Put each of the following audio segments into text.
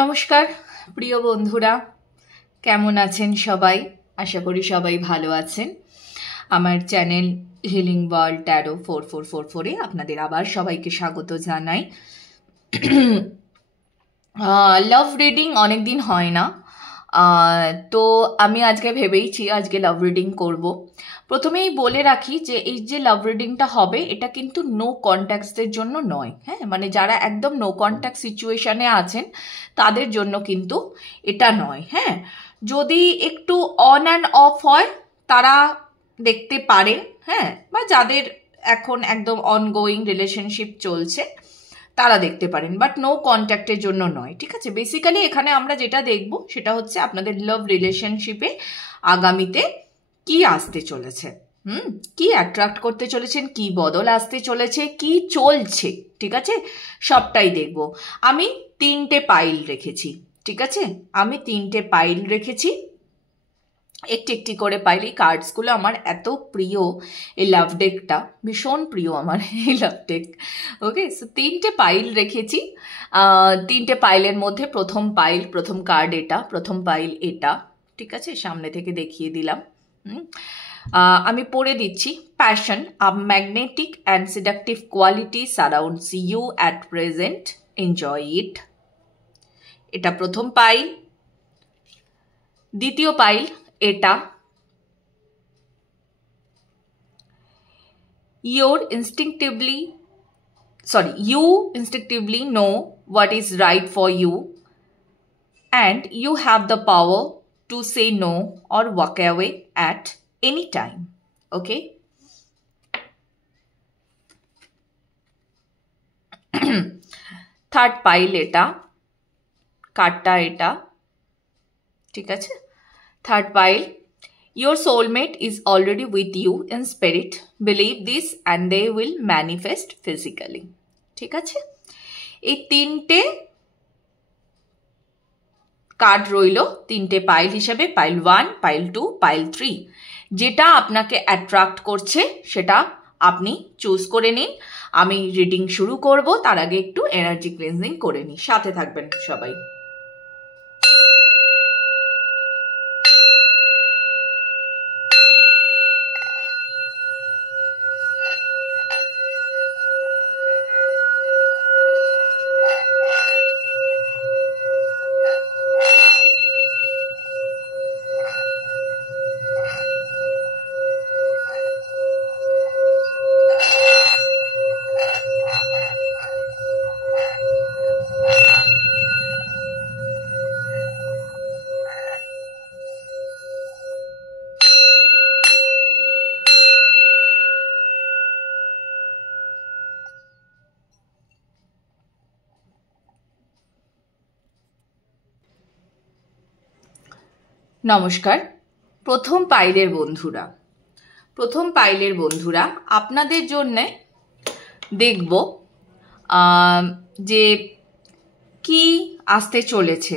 নমস্কার প্রিয় বন্ধুরা, কেমন আছেন সবাই? আশা করি সবাই ভালো আছেন। আমার চ্যানেল হিলিং ওয়ার্ল্ড ট্যারো 4444-এ আপনাদের আবার সবাইকে স্বাগত জানাই। লাভ রিডিং অনেকদিন হয় না, তো আমি আজকে ভেবেইছি আজকে লাভ রিডিং করব। প্রথমেই বলে রাখি যে এই যে লাভ রিডিংটা হবে এটা কিন্তু নো কন্ট্যাক্টসদের জন্য নয়। হ্যাঁ, মানে যারা একদম নো কন্ট্যাক্ট সিচুয়েশনে আছেন তাদের জন্য কিন্তু এটা নয়। হ্যাঁ, যদি একটু অন অ্যান্ড অফ হয় তারা দেখতে পারেন। হ্যাঁ, বা যাদের এখন একদম অনগোয়িং রিলেশনশিপ চলছে তারা দেখতে পারেন, বাট নো কন্ট্যাক্টের জন্য নয়। ঠিক আছে, বেসিক্যালি এখানে আমরা যেটা দেখব সেটা হচ্ছে আপনাদের লাভ রিলেশনশিপে আগামীতে কি আসতে চলেছে, কি অ্যাট্রাক্ট করতে চলেছেন, কি বদল আসতে চলেছে, কি চলছে। ঠিক আছে, সবটাই দেখব। আমি 3টে পাইল রেখেছি। ঠিক আছে, আমি 3টে পাইল রেখেছি, একটি একটি করে পাইল। এই কার্ডসগুলো আমার এত প্রিয়, এই লাভ ডেকটা ভীষণ প্রিয় আমার, এই লাভ ডেক। ওকে, সো 3টে পাইল রেখেছি। 3টে পাইলের মধ্যে প্রথম কার্ড এটা, প্রথম পাইল এটা। ঠিক আছে, সামনে থেকে দেখিয়ে দিলাম। আমি পড়ে দিচ্ছি। Passion, a magnetic and seductive quality surrounds you at present, enjoy it. এটা প্রথম পাইল। দ্বিতীয় পাইল এটা, you instinctively know what is right for you and you have the power to say no or walk away at any time. Okay, third pile এটা, কার্ডটা এটা। ঠিক আছে, third pile, your soulmate is already with you in spirit. Believe this and they will manifest physically. ঠিক আছে, এই 3টে card রইল 3টে পাইল হিসেবে, পাইল 1, পাইল 2, পাইল 3। যেটা আপনাকে অ্যাট্রাক্ট করছে সেটা আপনি চুজ করে নিন। আমি রিডিং শুরু করব, তার আগে একটু এনার্জি ক্লিনজিং করে নিই। সাথে থাকবেন সবাই। নমস্কার প্রথম পাইলের বন্ধুরা, আপনাদের জন্য দেখব যে কি আসতে চলেছে।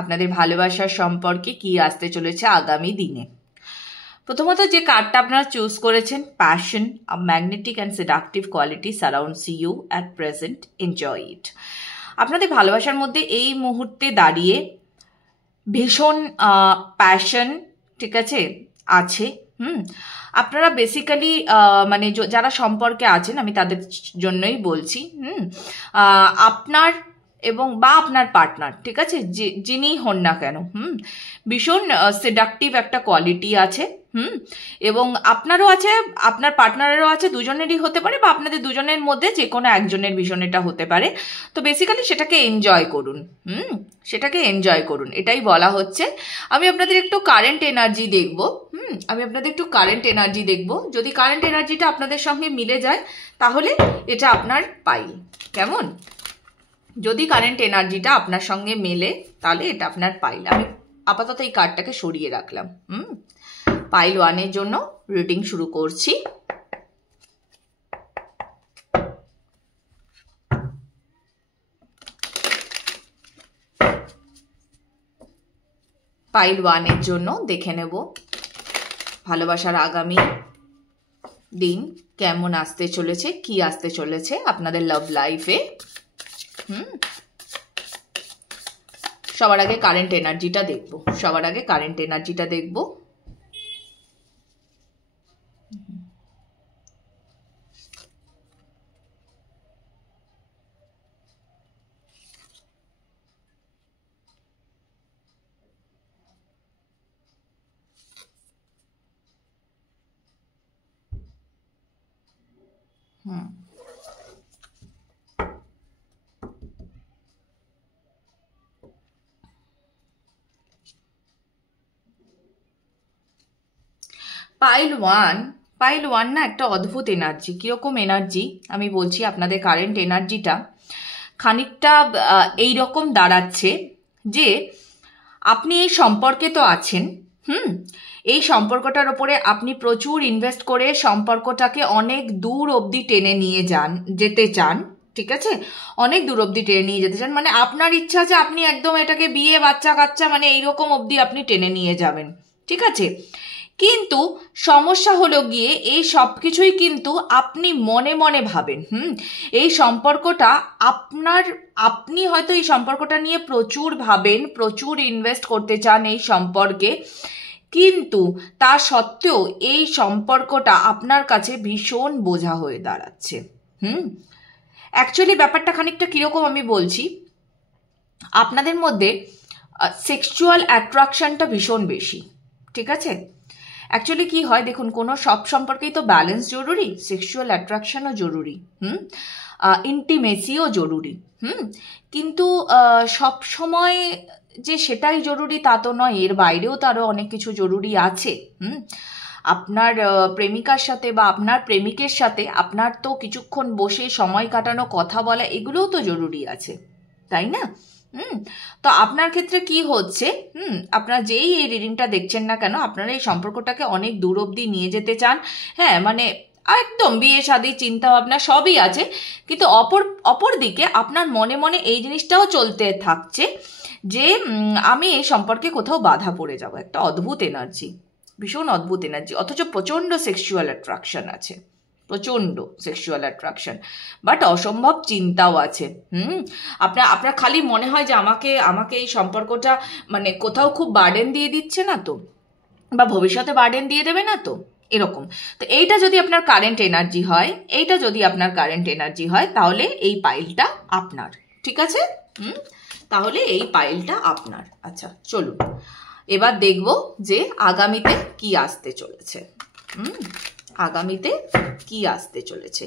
আপনাদের ভালোবাসার সম্পর্কে কি আসতে চলেছে আগামী দিনে। প্রথমত যে কার্ডটা আপনারা চুজ করেছেন, passion, a magnetic and seductive quality surrounds you at present, enjoy it. আপনাদের ভালোবাসার মধ্যে এই মুহূর্তে দাঁড়িয়ে ভীষণ প্যাশন, ঠিক আছে, আছে। আপনারা বেসিক্যালি মানে যারা সম্পর্কে আছেন আমি তাদের জন্যই বলছি। আপনার এবং বা আপনার পার্টনার, ঠিক আছে, যিনি হন না কেন, ভীষণ সেডাকটিভ একটা কোয়ালিটি আছে। এবং আপনারও আছে, আপনার পার্টনারেরও আছে, দুজনেরই হতে পারে, বা আপনাদের দুজনের মধ্যে যে কোনো একজনের ভীষণ এটা হতে পারে। তো বেসিক্যালি সেটাকে এনজয় করুন, এটাই বলা হচ্ছে। আমি আপনাদের একটু কারেন্ট এনার্জি দেখব। যদি কারেন্ট এনার্জিটা আপনাদের সঙ্গে মিলে যায় তাহলে এটা আপনার পাইল। কেমন? যদি কারেন্ট এনার্জিটা আপনার সঙ্গে মেলে তাহলে এটা আপনার পাইল। আমি আপাতত এই কার্ডটাকে সরিয়ে রাখলাম। পাইল 1-এর জন্য রিডিং শুরু করছি। পাইল 1-এর জন্য দেখে নেব ভালোবাসার আগামী দিন কেমন আসতে চলেছে, কি আসতে চলেছে আপনাদের লাভ লাইফে। সবার আগে কারেন্ট এনার্জিটা দেখবো, সবার আগে কারেন্ট এনার্জিটা দেখবো। পাইল ওয়ান না একটা অদ্ভুত এনার্জি। কিরকম এনার্জি আমি বলছি আপনাদের, কারেন্ট এনার্জিটা খানিকটা এইরকম দাঁড়াচ্ছে যে আপনি এই সম্পর্কে তো আছেন, এই সম্পর্কটার ওপরে আপনি প্রচুর ইনভেস্ট করে সম্পর্কটাকে অনেক দূর অবধি টেনে নিয়ে যেতে চান, ঠিক আছে, অনেক দূর অবধি টেনে নিয়ে যেতে চান, মানে আপনার ইচ্ছা যে আপনি একদম এটাকে বিয়ে বাচ্চা কাচ্চা মানে এইরকম অবধি আপনি টেনে নিয়ে যাবেন, ঠিক আছে। কিন্তু সমস্যা হলো গিয়ে এই সব কিছুই কিন্তু আপনি মনে মনে ভাবেন, এই সম্পর্কটা আপনি হয়তো এই সম্পর্কটা নিয়ে প্রচুর ভাবেন, প্রচুর ইনভেস্ট করতে চান এই সম্পর্কে, কিন্তু তা সত্ত্বেও এই সম্পর্কটা আপনার কাছে ভীষণ বোঝা হয়ে দাঁড়াচ্ছে। অ্যাকচুয়ালি ব্যাপারটা খানিকটা কিরকম আমি বলছি, আপনাদের মধ্যে সেক্সুয়াল অ্যাট্রাকশনটা ভীষণ বেশি, ঠিক আছে। অ্যাকচুয়ালি কি হয় দেখুন, কোনো সব সম্পর্কেই তো ব্যালেন্স জরুরি, সেক্সুয়াল অ্যাট্রাকশনও জরুরি, ইন্টিমেসিও জরুরি, কিন্তু সব সময় যে সেটাই জরুরি তা তো নয়, এর বাইরেও তো আরও অনেক কিছু জরুরি আছে। আপনার প্রেমিকার সাথে বা আপনার প্রেমিকের সাথে আপনার তো কিছুক্ষণ বসে সময় কাটানো, কথা বলা, এগুলোও তো জরুরি আছে, তাই না? তো আপনার ক্ষেত্রে কি হচ্ছে, আপনারা যেই এই রিডিংটা দেখছেন না কেন, আপনারা এই সম্পর্কটাকে অনেক দূর অবধি নিয়ে যেতে চান, হ্যাঁ, মানে একদম বিয়ে শাদী চিন্তা ভাবনা সবই আছে, কিন্তু অপর দিকে আপনার মনে মনে এই জিনিসটাও চলতে থাকছে যে আমি এই সম্পর্কে কোথাও বাধা পড়ে যাব। একটা অদ্ভুত এনার্জি, ভীষণ অদ্ভুত এনার্জি, অথচ প্রচণ্ড সেক্সুয়াল অ্যাট্রাকশন আছে, প্রচণ্ড সেক্সুয়াল অ্যাট্রাকশন, বাট অসম্ভব চিন্তাও আছে। আপনার খালি মনে হয় যে আমাকে এই সম্পর্কটা মানে কোথাও খুব বার্ডেন দিয়ে দিচ্ছে না তো, বা ভবিষ্যতে বার্ডেন দিয়ে দেবে না তো, এরকম। তো এইটা যদি আপনার কারেন্ট এনার্জি হয়, তাহলে এই পাইলটা আপনার, ঠিক আছে। তাহলে এই পাইলটা আপনার। আচ্ছা চলুন এবার দেখব যে আগামীতে কি আসতে চলেছে। আগামীতে কি আসতে চলেছে,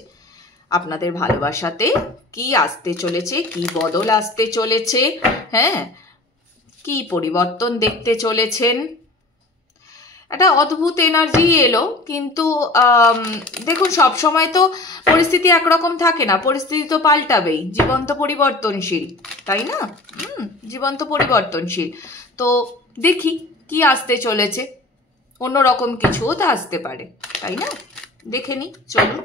আপনাদের ভালোবাসাতে কি আসতে চলেছে, কি বদল আসতে চলেছে, হ্যাঁ, কি পরিবর্তন দেখতে চলেছেন। একটা অদ্ভুত এনার্জি এলো, কিন্তু দেখুন সব সময় তো পরিস্থিতি একরকম থাকে না, পরিস্থিতি তো পাল্টাবেই, জীবন তো পরিবর্তনশীল, তাই না? জীবন তো পরিবর্তনশীল। তো দেখি কি আসতে চলেছে, অন্যরকম কিছুও তো আসতে পারে, তাই না? দেখে নি, চলুন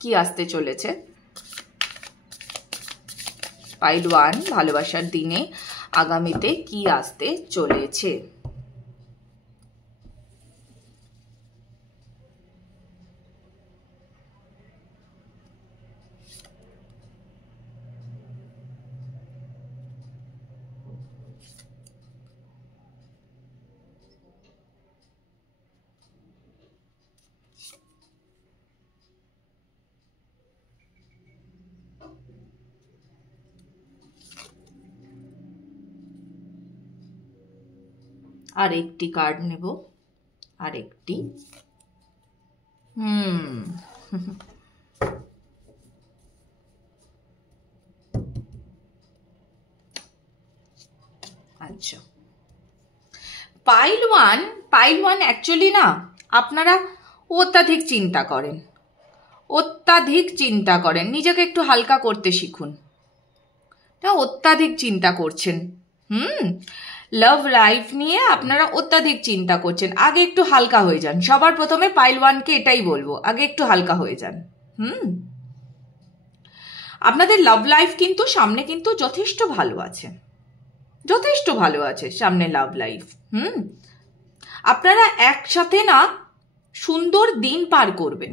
কি আসতে চলেছে। পাইল ওয়ান, ভালোবাসার দিনে আগামীতে কি আসতে চলেছে। আর একটি কার্ড নেব, আর একটি। আচ্ছা, পাইল ওয়ান অ্যাকচুয়ালি না, আপনারা অত্যাধিক চিন্তা করেন, নিজেকে একটু হালকা করতে শিখুন। অত্যাধিক চিন্তা করছেন, লাভ লাইফ নিয়ে আপনারা অত্যাধিক চিন্তা করছেন, আগে একটু হালকা হয়ে যান। সবার প্রথমে পাইল ওয়ানকে এটাই বলবো, আগে একটু হালকা হয়ে যান। আপনাদের লাভ লাইফ কিন্তু সামনে কিন্তু যথেষ্ট ভালো আছে সামনে লাভ লাইফ। আপনারা একসাথে না সুন্দর দিন পার করবেন,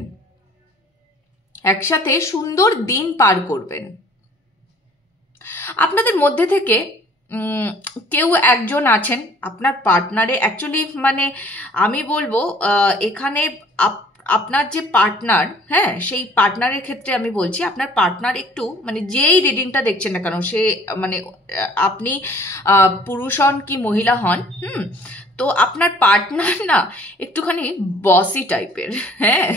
একসাথে সুন্দর দিন পার করবেন। আপনাদের মধ্যে থেকে কেউ একজন আছেন আপনার পার্টনারে, অ্যাকচুয়ালি মানে আমি বলবো এখানে আপনার যে পার্টনার, হ্যাঁ, সেই পার্টনারের ক্ষেত্রে আমি বলছি আপনার পার্টনার একটু মানে যেই রিডিংটা দেখছেন না কেন, সে মানে আপনি পুরুষ হন কি মহিলা হন, তো আপনার পার্টনার না একটুখানি বসি টাইপের, হ্যাঁ,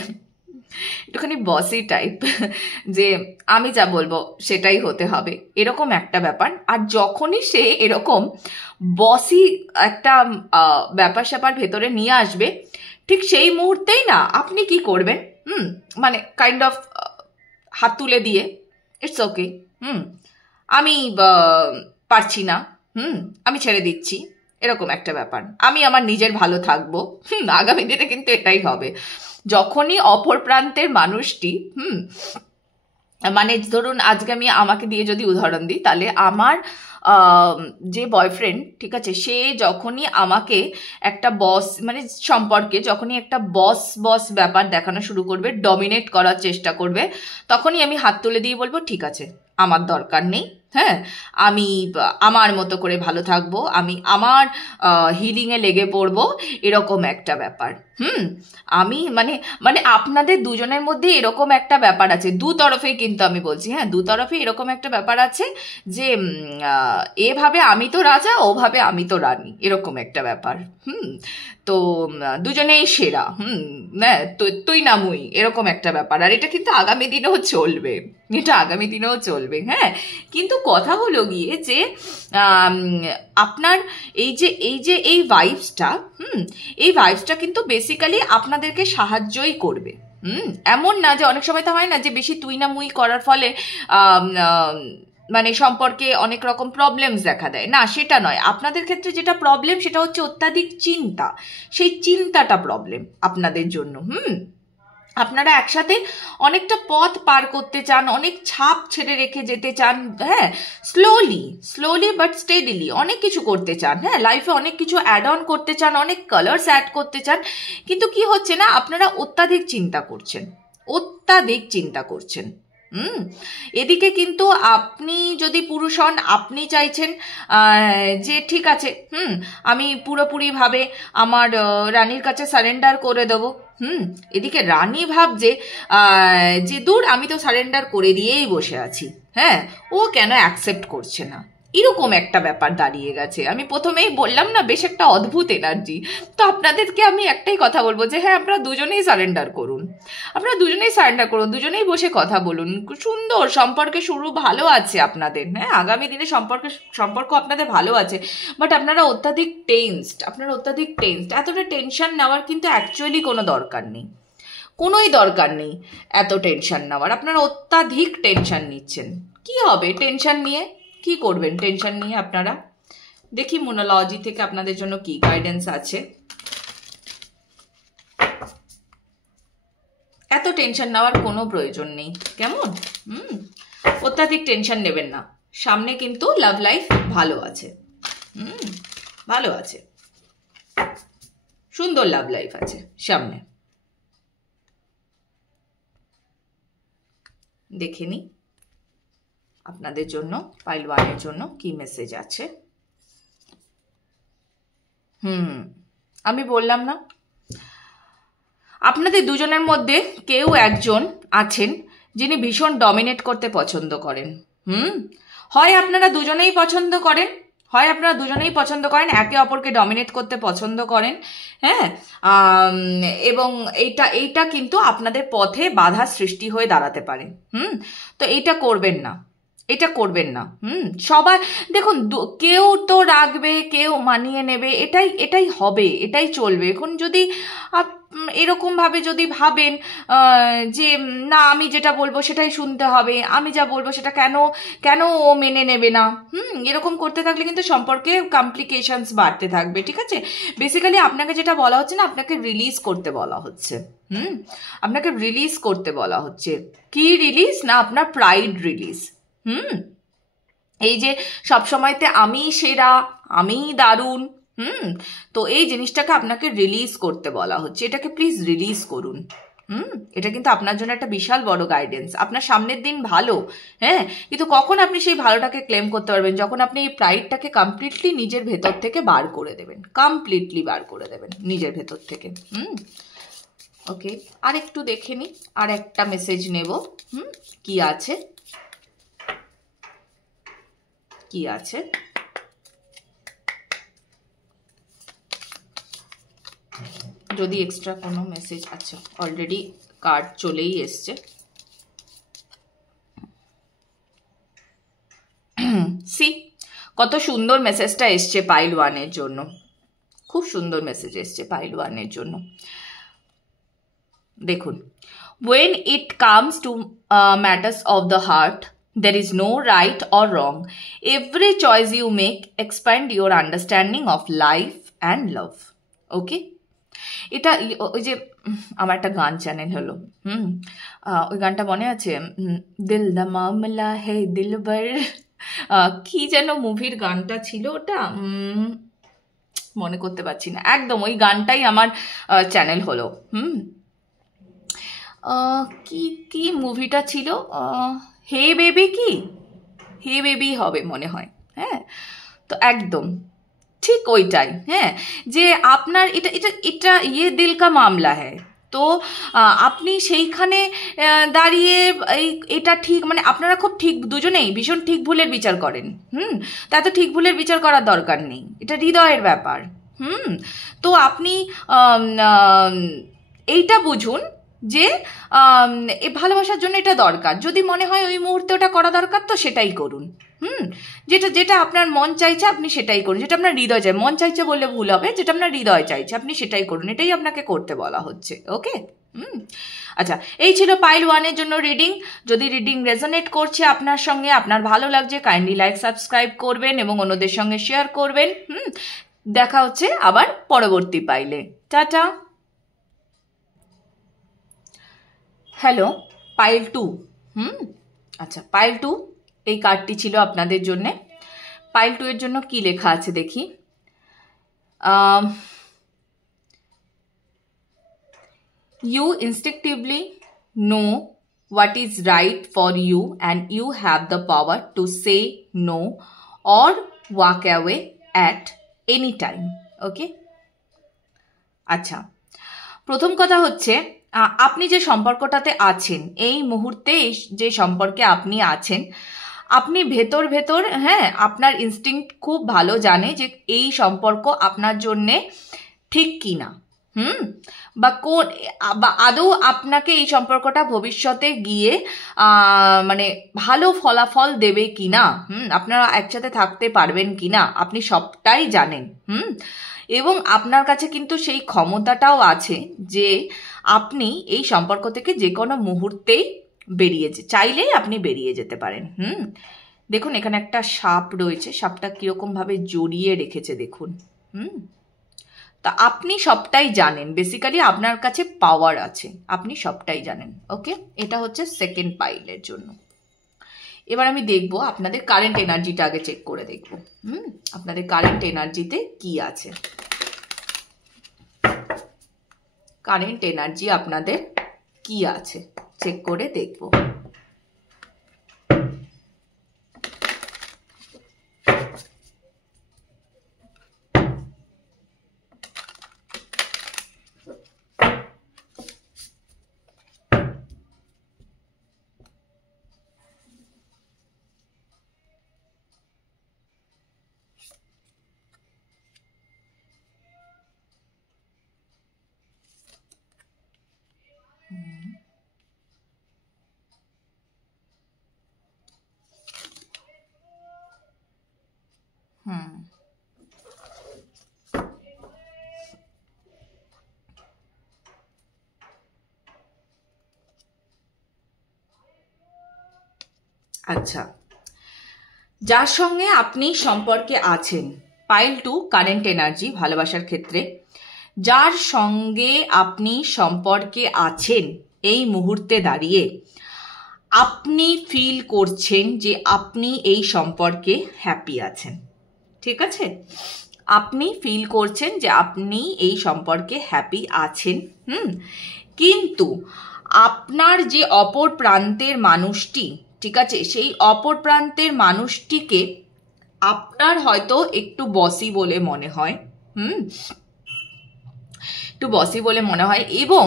একটুখানি বসি টাইপ, যে আমি যা বলবো সেটাই হতে হবে, এরকম একটা ব্যাপার। আর যখনই সে এরকম বসি একটা ব্যাপার স্যাপার ভেতরে নিয়ে আসবে, ঠিক সেই মুহূর্তেই না আপনি কি করবেন, মানে কাইন্ড অফ হাত তুলে দিয়ে ইটস ওকে, আমি পারছি না, আমি ছেড়ে দিচ্ছি, এরকম একটা ব্যাপার, আমি আমার নিজের ভালো থাকবো, আগামী দিনে কিন্তু এটাই হবে। যখনই অপর প্রান্তের মানুষটি মানে ধরুন আজকে আমি আমাকে দিয়ে যদি উদাহরণ দিই, তাহলে আমার যে বয়ফ্রেন্ড, ঠিক আছে, সে যখনই আমাকে একটা বস মানে সম্পর্কে যখনই একটা বস ব্যাপার দেখানো শুরু করবে, ডমিনেট করার চেষ্টা করবে, তখনই আমি হাত তুলে দিয়ে বলবো ঠিক আছে, আমার দরকার নেই, হ্যাঁ, আমি আমার মতো করে ভালো থাকবো, আমি আমার হিলিংয়ে লেগে পড়বো, এরকম একটা ব্যাপার। আমি মানে মানে আপনাদের দুজনের মধ্যে এরকম একটা ব্যাপার আছে, দু তরফেই কিন্তু আমি বলছি, হ্যাঁ, দু তরফে এরকম একটা ব্যাপার আছে যে এভাবে আমি তো রাজা, ওভাবে আমি তো রানী, এরকম একটা ব্যাপার। তো দুজনেই সেরা, তুই না মুই, এরকম একটা ব্যাপার। আর এটা কিন্তু আগামী দিনেও চলবে, এটা আগামী দিনেও চলবে, হ্যাঁ। কিন্তু কথা হলো গিয়ে যে আপনার এই ভাইবসটা, এই ভাইবসটা কিন্তু বেসিক্যালি আপনাদেরকে সাহায্যই করবে। এমন না যে অনেক সময় তো হয় না যে বেশি তুই না মুই করার ফলে মানে সম্পর্কে অনেক রকম প্রবলেমস দেখা দেয়, না সেটা নয়। আপনাদের ক্ষেত্রে যেটা প্রবলেম সেটা হচ্ছে অত্যাধিক চিন্তা, সেই চিন্তাটা প্রবলেম আপনাদের জন্য। আপনারা একসাথে অনেকটা পথ পার করতে চান, অনেক ছাপ ছেড়ে রেখে যেতে চান, হ্যাঁ, স্লোলি বাট স্টেডিলি অনেক কিছু করতে চান, হ্যাঁ, লাইফে অনেক কিছু অ্যাড অন করতে চান, অনেক কালার্স অ্যাড করতে চান, কিন্তু কি হচ্ছে না, আপনারা অত্যাধিক চিন্তা করছেন। এদিকে কিন্তু আপনি যদি পুরুষ হন, আপনি চাইছেন যে ঠিক আছে, আমি পুরোপুরিভাবে আমার রানীর কাছে সারেন্ডার করে দেবো। এদিকে রানী ভাবছে যে দূর, আমি তো সারেন্ডার করে দিয়েই বসে আছি, হ্যাঁ, ও কেন অ্যাকসেপ্ট করছে না, এরকম একটা ব্যাপার দাঁড়িয়ে গেছে। আমি প্রথমেই বললাম না, বেশ একটা অদ্ভুত এনার্জি। তো আপনাদেরকে আমি একটাই কথা বলবো যে হ্যাঁ, আপনারা দুজনেই সারেন্ডার করুন, দুজনেই বসে কথা বলুন, সুন্দর সম্পর্কে শুরু ভালো আছে আপনাদের, হ্যাঁ, আগামী দিনে সম্পর্ক আপনাদের ভালো আছে। বাট আপনারা অত্যাধিক টেন্সড, এতটা টেনশন নেওয়ার কিন্তু অ্যাকচুয়ালি কোনো দরকার নেই, এত টেনশন নেওয়ার। আপনারা অত্যাধিক টেনশন নিচ্ছেন। কি হবে টেনশন নিয়ে, কি করবেন টেনশন নিয়ে আপনারা? দেখি মোনোলজি থেকে আপনাদের জন্য কি গাইডেন্স আছে। এত টেনশন নেওয়ার কোনো প্রয়োজন নেই, কেমন? অত্যাধিক টেনশন নেবেন না। সামনে কিন্তু লাভ লাইফ ভালো আছে, ভালো আছে, সুন্দর লাভ লাইফ আছে সামনে। দেখে নি আপনাদের জন্য পাইল ওয়ানের জন্য কি মেসেজ আছে। আমি বললাম না, আপনাদের দুজনের মধ্যে কেউ একজন আছেন যিনি ভীষণ ডমিনেট করতে পছন্দ করেন। হয় আপনারা দুজনেই পছন্দ করেন, একে অপরকে ডমিনেট করতে পছন্দ করেন, হ্যাঁ, এবং এইটা কিন্তু আপনাদের পথে বাধা সৃষ্টি হয়ে দাঁড়াতে পারে। তো এইটা করবেন না। সবাই দেখুন, কেউ তো রাখবে, কেউ মানিয়ে নেবে, এটাই হবে, এটাই চলবে। এখন যদি এরকম ভাবে যদি ভাবেন যে না, আমি যেটা বলবো সেটাই শুনতে হবে, আমি যা বলবো সেটা কেন ও মেনে নেবে না, এরকম করতে থাকলে কিন্তু সম্পর্কে কমপ্লিকেশনস বাড়তে থাকবে। ঠিক আছে, বেসিক্যালি আপনাকে যেটা বলা হচ্ছে না, আপনাকে রিলিজ করতে বলা হচ্ছে। কি রিলিজ না? আপনার প্রাইড রিলিজ। এই যে সবসময়তে আমি সেরা, আমি দারুণ, তো এই জিনিসটাকে আপনাকে রিলিজ করতে বলা হচ্ছে। এটাকে প্লিজ রিলিজ করুন, এটা কিন্তু আপনার জন্য একটা বিশাল বড় গাইডেন্স। আপনার সামনের দিন ভালো, হ্যাঁ, কিন্তু কখন আপনি সেই ভালোটাকে ক্লেম করতে পারবেন? যখন আপনি এই প্রাইডটাকে কমপ্লিটলি নিজের ভেতর থেকে বার করে দেবেন, কমপ্লিটলি বার করে দেবেন নিজের ভেতর থেকে। ওকে, আর একটু দেখে নি, আর একটা মেসেজ নেব। কি আছে, কি আছে? যদি এক্সট্রা কোনো মেসেজ, আচ্ছা অলরেডি কার্ড চলেই এসছে। সি কত সুন্দর মেসেজটা এসছে পাইল ওয়ানের জন্য, খুব সুন্দর মেসেজ এসছে পাইল ওয়ানের জন্য। দেখুন, when it comes to matters of the heart, there is no right or wrong. Every choice you make expand your understanding of life and love. Okay? এটা ওই যে আমার একটা গান চ্যানেল হলো, ওই গানটা মনে আছে, দিল দা মামলা হে দিলবর, কি যেন মুভির গানটা ছিল ওটা, মনে করতে পারছি না একদম। ওই গানটাই আমার চ্যানেল হলো। কি কি মুভিটা ছিল, হে বেবি, কি হে বেবি হবে মনে হয়, হ্যাঁ। তো একদম ঠিক ওইটাই, হ্যাঁ, যে আপনার এটা এটা এটা ইয়ে দিল কা মামলা হ্যায়। তো আপনি সেইখানে দাঁড়িয়ে এটা ঠিক, মানে আপনারা খুব ঠিক দুজনেই ভীষণ ঠিক ভুলের বিচার করেন। তা তো ঠিক ভুলের বিচার করার দরকার নেই, এটা হৃদয়ের ব্যাপার। তো আপনি এইটা বুঝুন যে এই ভালোবাসার জন্য এটা দরকার। যদি মনে হয় ওই মুহূর্তে ওটা করা দরকার, তো সেটাই করুন। যেটা যেটা আপনার মন চাইছে আপনি সেটাই করুন, যেটা আপনার হৃদয় চাই, মন চাইছে বললে ভুল হবে, যেটা আপনার হৃদয় চাইছে আপনি সেটাই করুন, এটাই আপনাকে করতে বলা হচ্ছে। ওকে, আচ্ছা, এই ছিল পাইল ওয়ানের জন্য রিডিং। যদি রিডিং রেজোনেট করছে আপনার সঙ্গে, আপনার ভালো লাগছে, কাইন্ডলি লাইক সাবস্ক্রাইব করবেন এবং অন্যদের সঙ্গে শেয়ার করবেন। দেখা হচ্ছে আবার পরবর্তী পাইলে। টাটা। Hello, pile 2। আচ্ছা, পাইল 2 এই কার্ডটি ছিল আপনাদের জন্যে। পাইল 2 এর জন্য কি লেখা আছে দেখি। You instinctively know what is right for you and you have the power to say no or walk away at any time. Okay? আচ্ছা, প্রথম কথা হচ্ছে আপনি যে সম্পর্কটাতে আছেন, এই মুহূর্তে যে সম্পর্কে আপনি আছেন, আপনি ভেতর ভেতর, হ্যাঁ, আপনার ইনস্টিংক্ট খুব ভালো জানে যে এই সম্পর্ক আপনার জন্যে ঠিক কি না, বা আদৌ আপনাকে এই সম্পর্কটা ভবিষ্যতে গিয়ে মানে ভালো ফলাফল দেবে কি না, আপনারা একসাথে থাকতে পারবেন কি না, আপনি সবটাই জানেন। এবং আপনার কাছে কিন্তু সেই ক্ষমতাটাও আছে যে আপনি এই সম্পর্ক থেকে যে কোনো মুহূর্তেই চাইলেই আপনি বেরিয়ে যেতে পারেন। দেখুন, এখানে একটা সাপ রয়েছে, সাপটা কিরকম ভাবে জড়িয়ে রেখেছে দেখুন। তা আপনি সবটাই জানেন, বেসিক্যালি আপনার কাছে পাওয়ার আছে, আপনি সবটাই জানেন। ওকে, এটা হচ্ছে সেকেন্ড পাইলের জন্য। এবার আমি দেখব আপনাদের কারেন্ট এনার্জিটা আগে চেক করে দেখব। আপনাদের কারেন্ট এনার্জিতে কি আছে, কারেন্ট এনার্জি আপনাদের কি আছে চেক করে দেখব। আচ্ছা, যার সঙ্গে আপনি সম্পর্কে আছেন, পাইল 2 কারেন্ট এনার্জি ভালোবাসার ক্ষেত্রে, যার সঙ্গে আপনি সম্পর্কে আছেন এই মুহূর্তে দাঁড়িয়ে, আপনি ফিল করছেন যে আপনি এই সম্পর্কে হ্যাপি আছেন। ঠিক আছে, আপনি ফিল করছেন যে আপনি এই সম্পর্কে হ্যাপি আছেন। কিন্তু আপনার যে অপর প্রান্তের মানুষটি, ঠিক আছে, সেই অপর প্রান্তের মানুষটিকে আপনার হয়তো একটু বসি বলে মনে হয়, একটু বসি বলে মনে হয়, এবং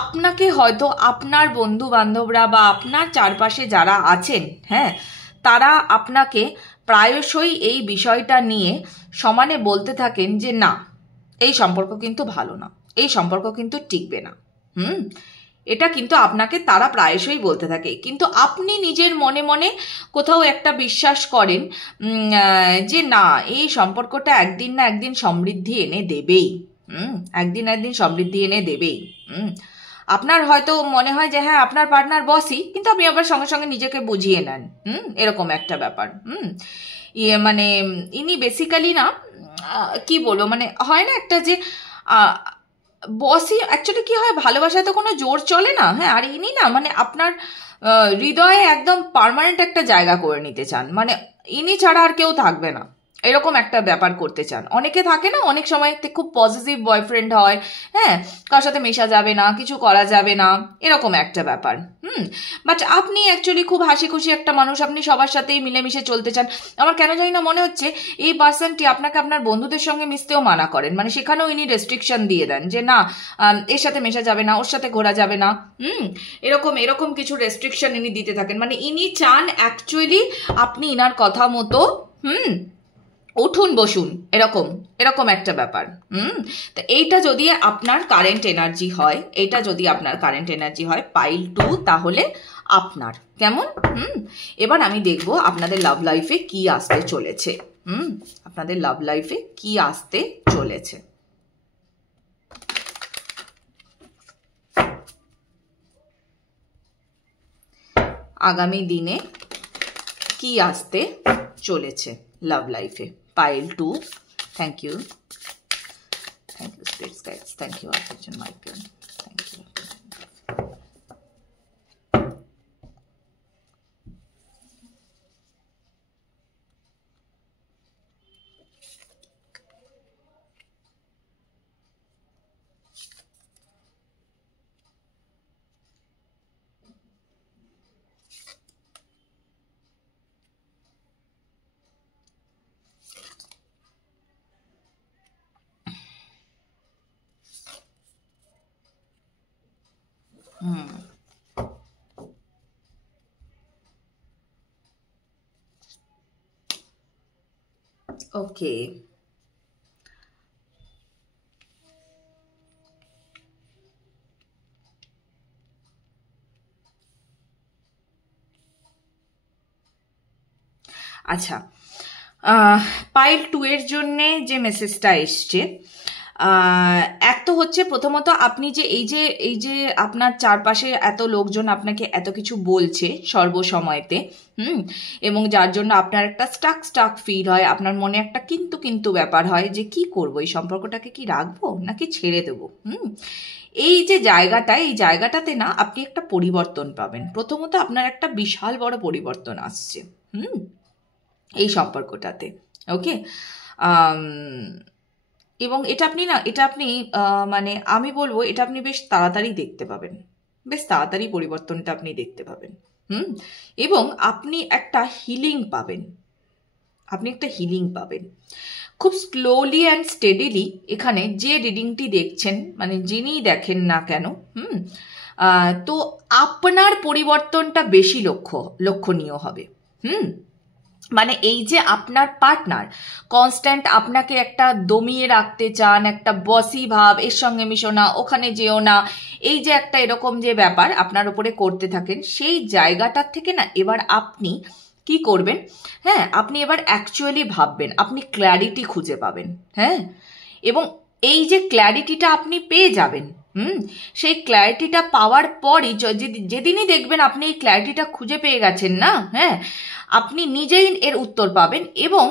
আপনাকে হয়তো আপনার বন্ধু বান্ধবরা বা আপনার চারপাশে যারা আছেন, হ্যাঁ, তারা আপনাকে প্রায়শই এই বিষয়টা নিয়ে সমানে বলতে থাকেন যে না, এই সম্পর্ক কিন্তু ভালো না, এই সম্পর্ক কিন্তু টিকবে না। এটা কিন্তু আপনাকে তারা প্রায়শই বলতে থাকে, কিন্তু আপনি নিজের মনে মনে কোথাও একটা বিশ্বাস করেন যে না, এই সম্পর্কটা একদিন না একদিন সমৃদ্ধি এনে দেবেই, একদিন না একদিন সমৃদ্ধি এনে দেবেই। আপনার হয়তো মনে হয় যে হ্যাঁ, আপনার পার্টনার বসই, কিন্তু আপনি আবার সঙ্গে সঙ্গে নিজেকে বুঝিয়ে নেন, এরকম একটা ব্যাপার। মানে ইনি বেসিক্যালি না, কি বলবো, মানে হয় না একটা যে বসই অ্যাকচুয়ালি কি হয়, ভালোবাসায় তো কোনো জোর চলে না, হ্যাঁ, আর ইনি না মানে আপনার হৃদয়ে একদম পার্মানেন্ট একটা জায়গা করে নিতে চান, মানে ইনি ছাড়া আর কেউ থাকবে না, এরকম একটা ব্যাপার করতে চান। অনেকে থাকে না, অনেক সময় খুব পজিটিভ বয়ফ্রেন্ড হয়, হ্যাঁ, কার সাথে মেশা যাবে না, কিছু করা যাবে না, এরকম একটা ব্যাপার। বাট আপনি অ্যাকচুয়ালি খুব হাসি খুশি একটা মানুষ, আপনি সবার সাথেই মিলেমিশে চলতে চান। আমার কেন জানি না মনে হচ্ছে এই পার্সনটি আপনাকে আপনার বন্ধুদের সঙ্গে মিশতেও মানা করেন, মানে সেখানেও ইনি রেস্ট্রিকশন দিয়ে দেন যে না, এর সাথে মেশা যাবে না, ওর সাথে ঘোরা যাবে না, এরকম কিছু রেস্ট্রিকশন ইনি দিতে থাকেন। মানে ইনি চান অ্যাকচুয়ালি আপনি ইনার কথা মতো উঠুন বসুন, এরকম একটা ব্যাপার। তো এইটা যদি আপনার কারেন্ট এনার্জি হয়, এটা যদি আপনার কারেন্ট এনার্জি হয় পাইল 2, তাহলে আপনার কেমন। এবার আমি দেখব আপনাদের লাভ লাইফে কি আসতে চলেছে। আপনাদের লাভ লাইফে কি আসতে চলেছে, আগামী দিনে কি আসতে চলেছে লাভ লাইফে। Pile 2, thank you spirits guides, thank you Arjun Michael, thank you. Okay, আচ্ছা, পাইল 2 এর জন্যে যে মেসেজটা এসছে, এক তো হচ্ছে প্রথমত আপনি যে এই যে আপনার চারপাশে এত লোকজন আপনাকে এত কিছু বলছে সর্বসময়তে, এবং যার জন্য আপনার একটা স্টাক ফিল হয়, আপনার মনে একটা কিন্তু ব্যাপার হয় যে কি করব, এই সম্পর্কটাকে কি রাখবো নাকি ছেড়ে দেবো। এই যে জায়গাটা, এই জায়গাটাতে না আপনি একটা পরিবর্তন পাবেন। প্রথমত আপনার একটা বিশাল বড় পরিবর্তন আসছে এই সম্পর্কটাতে, ওকে। এবং এটা আপনি মানে আমি বলবো এটা আপনি বেশ তাড়াতাড়ি দেখতে পাবেন, বেশ তাড়াতাড়ি পরিবর্তনটা আপনি দেখতে পাবেন। এবং আপনি একটা হিলিং পাবেন, খুব স্লোলি অ্যান্ড স্টেডিলি। এখানে যে রিডিংটি দেখছেন, মানে যিনি দেখেন না কেন, তো আপনার পরিবর্তনটা বেশি লক্ষণীয় হবে। মানে এই যে আপনার পার্টনার কনস্ট্যান্ট আপনাকে একটা দমিয়ে রাখতে চান, একটা বসি ভাব, এর সঙ্গে মিশো না, ওখানে যেও না, এই যে একটা এরকম যে ব্যাপার আপনার উপরে করতে থাকেন, সেই জায়গাটার থেকে না এবার আপনি কি করবেন, হ্যাঁ, আপনি এবার অ্যাকচুয়ালি ভাববেন, আপনি ক্ল্যারিটি খুঁজে পাবেন, হ্যাঁ, এবং এই যে ক্ল্যারিটিটা আপনি পেয়ে যাবেন, সেই ক্ল্যারিটিটা পাওয়ার পরই যেদিনই দেখবেন আপনি এই ক্ল্যারিটিটা খুঁজে পেয়ে গেছেন না, হ্যাঁ, আপনি নিজেই এর উত্তর পাবেন, এবং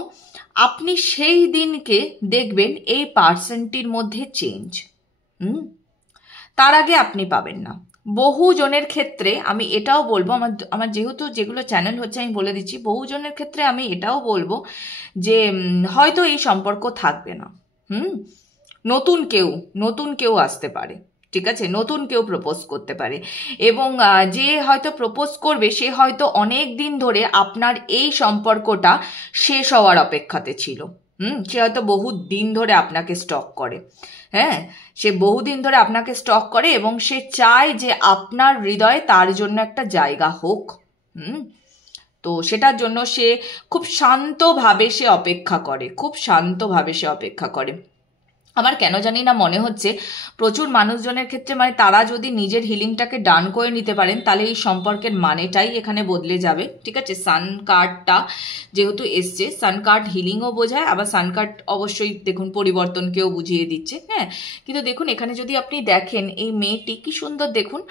আপনি সেই দিনকে দেখবেন এই পার্সনটির মধ্যে চেঞ্জ। তার আগে আপনি পাবেন না। বহু জনের ক্ষেত্রে আমি এটাও বলবো, আমার যেহেতু যেগুলো চ্যানেল হচ্ছে আমি বলে দিচ্ছি, বহু জনের ক্ষেত্রে আমি এটাও বলবো যে হয়তো এই সম্পর্ক থাকবে না, নতুন কেউ আসতে পারে, ঠিক আছে, নতুন কেউ প্রপোজ করতে পারে, এবং যে হয়তো প্রপোজ করবে সে হয়তো অনেক দিন ধরে আপনার এই সম্পর্কটা শেষ হওয়ার অপেক্ষাতে ছিল। সে হয়তো বহু দিন ধরে আপনাকে স্টক করে। হ্যাঁ, সে বহুদিন ধরে আপনাকে স্টক করে এবং সে চায় যে আপনার হৃদয়ে তার জন্য একটা জায়গা হোক। তো সেটার জন্য সে খুব শান্তভাবে সে অপেক্ষা করে, খুব শান্তভাবে সে অপেক্ষা করে। আমার কেন জানি না মনে হচ্ছে প্রচুর মানুষজনের ক্ষেত্রে মানে তারা যদি নিজের হিলিংটাকে ডান করে নিতে পারেন তাহলে এই সম্পর্কের মানেটাই এখানে বদলে যাবে। ঠিক আছে, সান কার্ডটা যেহেতু এসছে, সান কার্ড হিলিংও বোঝায়, আবার সান কার্ড অবশ্যই দেখুন পরিবর্তনকেও বুঝিয়ে দিচ্ছে। হ্যাঁ, কিন্তু দেখুন এখানে যদি আপনি দেখেন এই মেয়েটি কি সুন্দর দেখুন,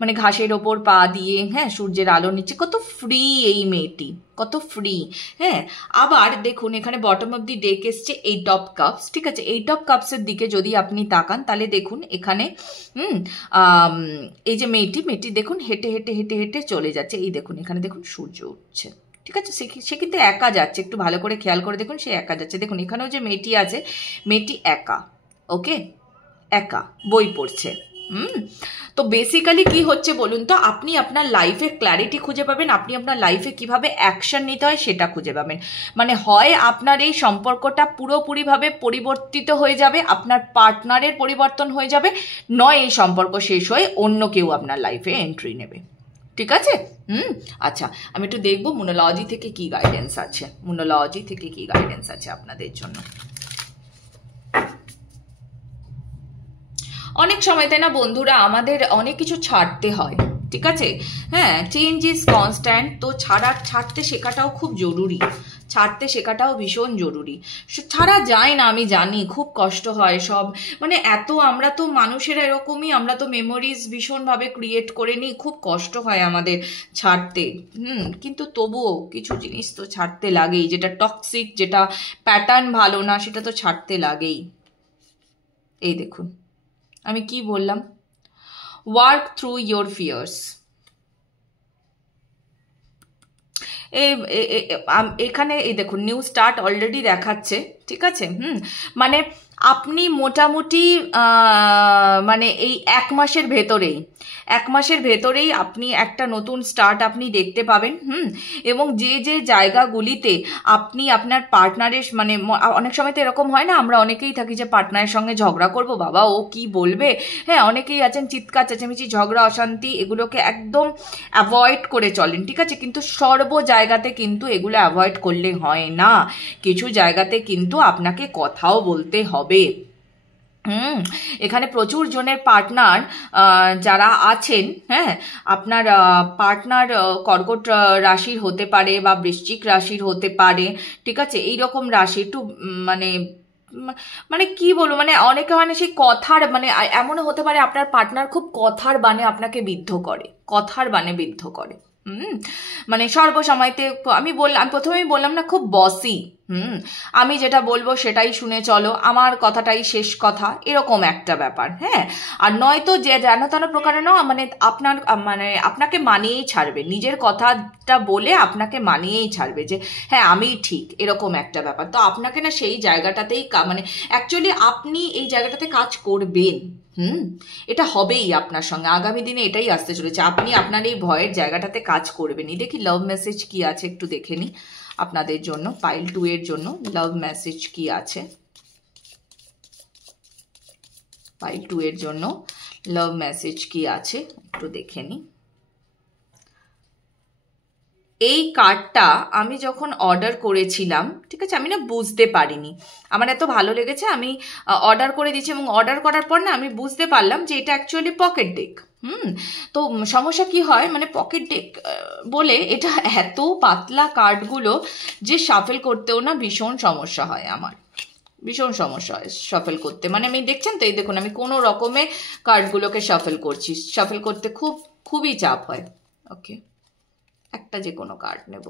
মানে ঘাসের ওপর পা দিয়ে, হ্যাঁ, সূর্যের আলো নিচ্ছে, কত ফ্রি এই মেয়েটি, কত ফ্রি। হ্যাঁ, আবার দেখুন এখানে বটম অফ দি ডেক এসছে এইট অফ কাপস। ঠিক আছে, এইট অফ কাপসের দিকে যদি আপনি তাকান তাহলে দেখুন এখানে এই যে মেয়েটি দেখুন হেঁটে হেঁটে হেঁটে হেঁটে চলে যাচ্ছে। এই দেখুন এখানে দেখুন সূর্য উঠছে। ঠিক আছে, সে কিন্তু একা যাচ্ছে, একটু ভালো করে খেয়াল করে দেখুন সে একা যাচ্ছে। দেখুন এখানেও যে মেয়েটি আছে, মেয়েটি একা, ওকে, একা বই পড়ছে। তো বেসিক্যালি কি হচ্ছে বলুন তো, আপনি আপনার লাইফে ক্ল্যারিটি খুঁজে পাবেন, আপনি আপনার লাইফে কিভাবে অ্যাকশন নিতে হয় সেটা খুঁজে পাবেন। মানে হয় আপনার এই সম্পর্কটা পুরোপুরিভাবে পরিবর্তিত হয়ে যাবে, আপনার পার্টনারের পরিবর্তন হয়ে যাবে, নয় এই সম্পর্ক শেষ হয়ে অন্য কেউ আপনার লাইফে এন্ট্রি নেবে। ঠিক আছে, আচ্ছা আমি একটু দেখবো মুনোলজি থেকে কি গাইডেন্স আছে, মুনোলজি থেকে কি গাইডেন্স আছে আপনাদের জন্য। অনেক সময় তাই না বন্ধুরা, আমাদের অনেক কিছু ছাড়তে হয়। ঠিক আছে, হ্যাঁ, চেঞ্জ ইজ কনস্ট্যান্ট, তো ছাড়তে শেখাটাও খুব জরুরি, ছাড়তে শেখাটাও ভীষণ জরুরি। ছাড়া যায় না, আমি জানি খুব কষ্ট হয় সব, মানে এত আমরা তো মানুষেরা এরকমই, আমরা তো মেমোরিজ ভীষণভাবে ক্রিয়েট করে নিই, খুব কষ্ট হয় আমাদের ছাড়তে। কিন্তু তবুও কিছু জিনিস তো ছাড়তে লাগেই, যেটা টক্সিক, যেটা প্যাটার্ন ভালো না, সেটা তো ছাড়তে লাগেই। এই দেখুন আমি কি বললাম, ওয়ার্ক থ্রু ইয়োর ফিয়ার্স। এখানে এই দেখুন নিউ স্টার্ট অলরেডি দেখাচ্ছে। ঠিক আছে, মানে আপনি মোটামুটি মানে এই এক মাসের ভেতরেই আপনি একটা নতুন স্টার্ট আপনি দেখতে পাবেন। এবং যে যে জায়গাগুলিতে আপনি আপনার পার্টনারের মানে অনেক সময় তো এরকম হয় না, আমরা অনেকেই থাকি যে পার্টনারের সঙ্গে ঝগড়া করব, বাবা ও কি বলবে, হ্যাঁ, অনেকেই আছেন চিৎকার চেঁচামেচি ঝগড়া অশান্তি এগুলোকে একদম অ্যাভয়েড করে চলেন। ঠিক আছে, কিন্তু সর্ব জায়গাতে কিন্তু এগুলো অ্যাভয়েড করলে হয় না, কিছু জায়গাতে কিন্তু আপনাকে কথাও বলতে হবে। এখানে প্রচুর জনের পার্টনার যারা আছেন, হ্যাঁ, আপনার পার্টনার কর্কট রাশির হতে পারে বা বৃশ্চিক রাশির হতে পারে। ঠিক আছে, এইরকম রাশি একটু মানে মানে কি বলবো, মানে অনেকে হয় না সেই কথার মানে এমনও হতে পারে আপনার পার্টনার খুব কথার বানে আপনাকে বিদ্ধ করে, কথার বানে বিদ্ধ করে। মানে সর্বসময়তে আমি প্রথমেই বললাম না, খুব বসি। আমি যেটা বলবো সেটাই শুনে চলো, আমার কথাটাই শেষ কথা, এরকম একটা ব্যাপার। হ্যাঁ, আর নয়তো যে যেন তেন প্রকারে না, মানে আপনাকে মানিয়েই ছাড়বে, নিজের কথাটা বলে আপনাকে মানিয়েই ছাড়বে যে হ্যাঁ আমি ঠিক, এরকম একটা ব্যাপার। তো আপনাকে না সেই জায়গাটাতেই মানে অ্যাকচুয়ালি আপনি এই জায়গাটাতে কাজ করবেন। এটা হবেই আপনার সঙ্গে, আগামী দিনে এটাই আসতে চলেছে, আপনি আপনার এই ভয়ের জায়গাটাতে কাজ করবেনই। দেখি লাভ মেসেজ কি আছে একটু দেখে নিই আপনাদের জন্য, পাইল 2 এর জন্য লাভ মেসেজ কি আছে, পাইল 2 এর জন্য লাভ মেসেজ কি আছে একটু দেখে নিই। এই কার্ডটা আমি যখন অর্ডার করেছিলাম, ঠিক আছে, আমি না বুঝতে পারিনি, আমার এত ভালো লেগেছে আমি অর্ডার করে দিয়েছি, এবং অর্ডার করার পর না আমি বুঝতে পারলাম যে এটা অ্যাকচুয়ালি পকেট ডেক। তো সমস্যা কি হয়, মানে পকেট ডেক বলে এটা এত পাতলা কার্ডগুলো যে শাফেল করতেও না ভীষণ সমস্যা হয় আমার, ভীষণ সমস্যা হয় শাফেল করতে। মানে আমি দেখছেন তো, এই দেখুন আমি কোনো রকমে কার্ডগুলোকে শাফেল করছি, শাফেল করতে খুবই চাপ হয়। ওকে, একটা যে কোনো কার্ড নেব।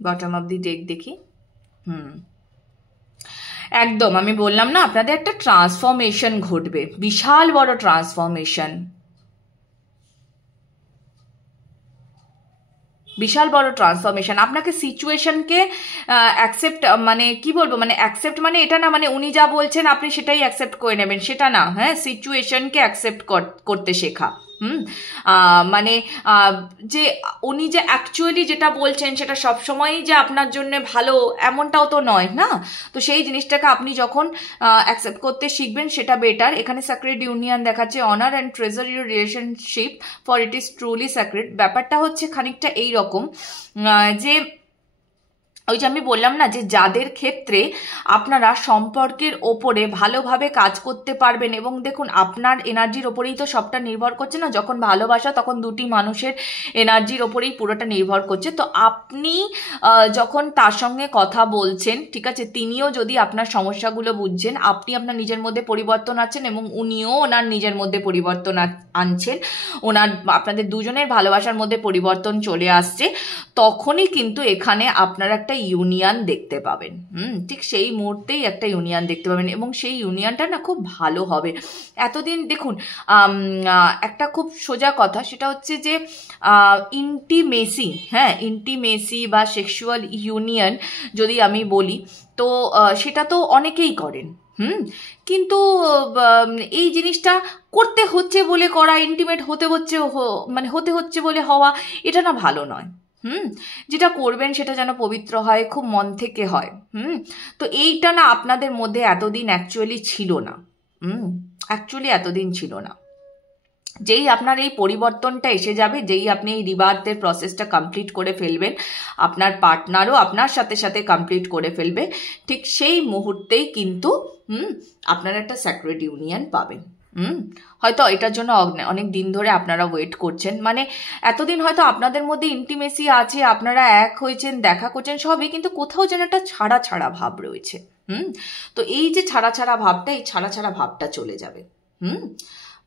বটম অফ দি ডেক দেখি, হুম, একদম আমি বললাম না আপনাদের একটা ট্রান্সফরমেশন ঘটবে, বিশাল বড় ট্রান্সফরমেশন, বিশাল বড় ট্রান্সফরমেশন। আপনাকে সিচুয়েশনকে অ্যাকসেপ্ট, মানে কি বলবো, মানে অ্যাকসেপ্ট মানে এটা না মানে উনি যা বলছেন আপনি সেটাই অ্যাকসেপ্ট করে নেবেন, সেটা না। হ্যাঁ, সিচুয়েশনকে অ্যাকসেপ্ট করতে শেখা। হুম, মানে যে উনি যে অ্যাকচুয়ালি যেটা বলছেন সেটা সবসময়ই যে আপনার জন্য ভালো এমনটাও তো নয় না। তো সেই জিনিসটাকে আপনি যখন অ্যাকসেপ্ট করতে শিখবেন সেটা বেটার। এখানে স্যাক্রেড ইউনিয়ন দেখাচ্ছে, honour and treasure your relationship for it is truly sacred. ব্যাপারটা হচ্ছে খানিকটা এইরকম যে ওই যে আমি বললাম না যে যাদের ক্ষেত্রে আপনারা সম্পর্কের ওপরে ভালোভাবে কাজ করতে পারবেন, এবং দেখুন আপনার এনার্জির ওপরেই তো সবটা নির্ভর করছে না, যখন ভালোবাসা তখন দুটি মানুষের এনার্জির ওপরেই পুরোটা নির্ভর করছে। তো আপনি যখন তার সঙ্গে কথা বলছেন, ঠিক আছে, তিনিও যদি আপনার সমস্যাগুলো বুঝছেন, আপনি আপনার নিজের মধ্যে পরিবর্তন আনছেন এবং উনিও ওনার নিজের মধ্যে পরিবর্তন আনছেন, ওনার আপনাদের দুজনের ভালোবাসার মধ্যে পরিবর্তন চলে আসছে, তখনই কিন্তু এখানে আপনারা একটা ইউনিয়ন দেখতে পাবেন। ঠিক সেই মুহূর্তেই একটা ইউনিয়ন দেখতে পাবেন, এবং সেই ইউনিয়নটা না খুব ভালো হবে। এতদিন দেখুন একটা খুব সোজা কথা, সেটা হচ্ছে যে ইন্টিমেসি, হ্যাঁ, ইন্টিমেসি বা সেক্সুয়াল ইউনিয়ন যদি আমি বলি, তো সেটা তো অনেকেই করেন। কিন্তু এই জিনিসটা করতে হচ্ছে বলে করা, ইন্টিমেট হতে হচ্ছে, মানে হতে হচ্ছে বলে হওয়া, এটা না ভালো নয়। যেটা করবেন সেটা যেন পবিত্র হয়, খুব মন থেকে হয়। তো এইটা না আপনাদের মধ্যে এতদিন অ্যাকচুয়ালি ছিল না। অ্যাকচুয়ালি এতদিন ছিল না। যেই আপনার এই পরিবর্তনটা এসে যাবে, যেই আপনি এই রিবার্থের প্রসেসটা কমপ্লিট করে ফেলবেন, আপনার পার্টনারও আপনার সাথে সাথে কমপ্লিট করে ফেলবে, ঠিক সেই মুহূর্তেই কিন্তু আপনারা একটা স্যাক্রেড ইউনিয়ন পাবেন। হয়তো এটার জন্য অনেক দিন ধরে আপনারা ওয়েট করছেন, মানে এতদিন হয়তো আপনাদের মধ্যে ইন্টিমেসি আছে, আপনারা এক হয়েছেন, দেখা করছেন সবই, কিন্তু কোথাও যেন একটা ছাড়া ছাড়া ভাব রয়েছে। তো এই যে ছাড়া ছাড়া ভাবটা, এই ছাড়া ছাড়া ভাবটা চলে যাবে।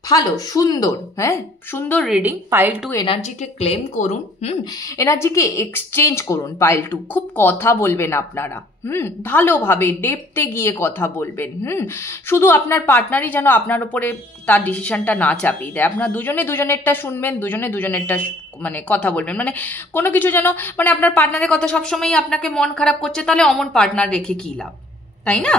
ভালো, সুন্দর, হ্যাঁ, সুন্দর রিডিং। পাইল 2 এনার্জিকে ক্লেম করুন, এনার্জিকে এক্সচেঞ্জ করুন। পাইল 2 খুব কথা বলবেন আপনারা, ভালোভাবে ডেপথে গিয়ে কথা বলবেন। শুধু আপনার পার্টনারই যেন আপনার উপরে তার ডিসিশনটা না চাপিয়ে দেয়। আপনার দুজনে দুজনেরটা শুনবেন, দুজনে দুজনেরটা মানে কথা বলবেন, মানে কোনো কিছু যেন, মানে আপনার পার্টনারের কথা সবসময়ই আপনাকে মন খারাপ করছে, তাহলে অমন পার্টনার রেখে কী লাভ, তাই না?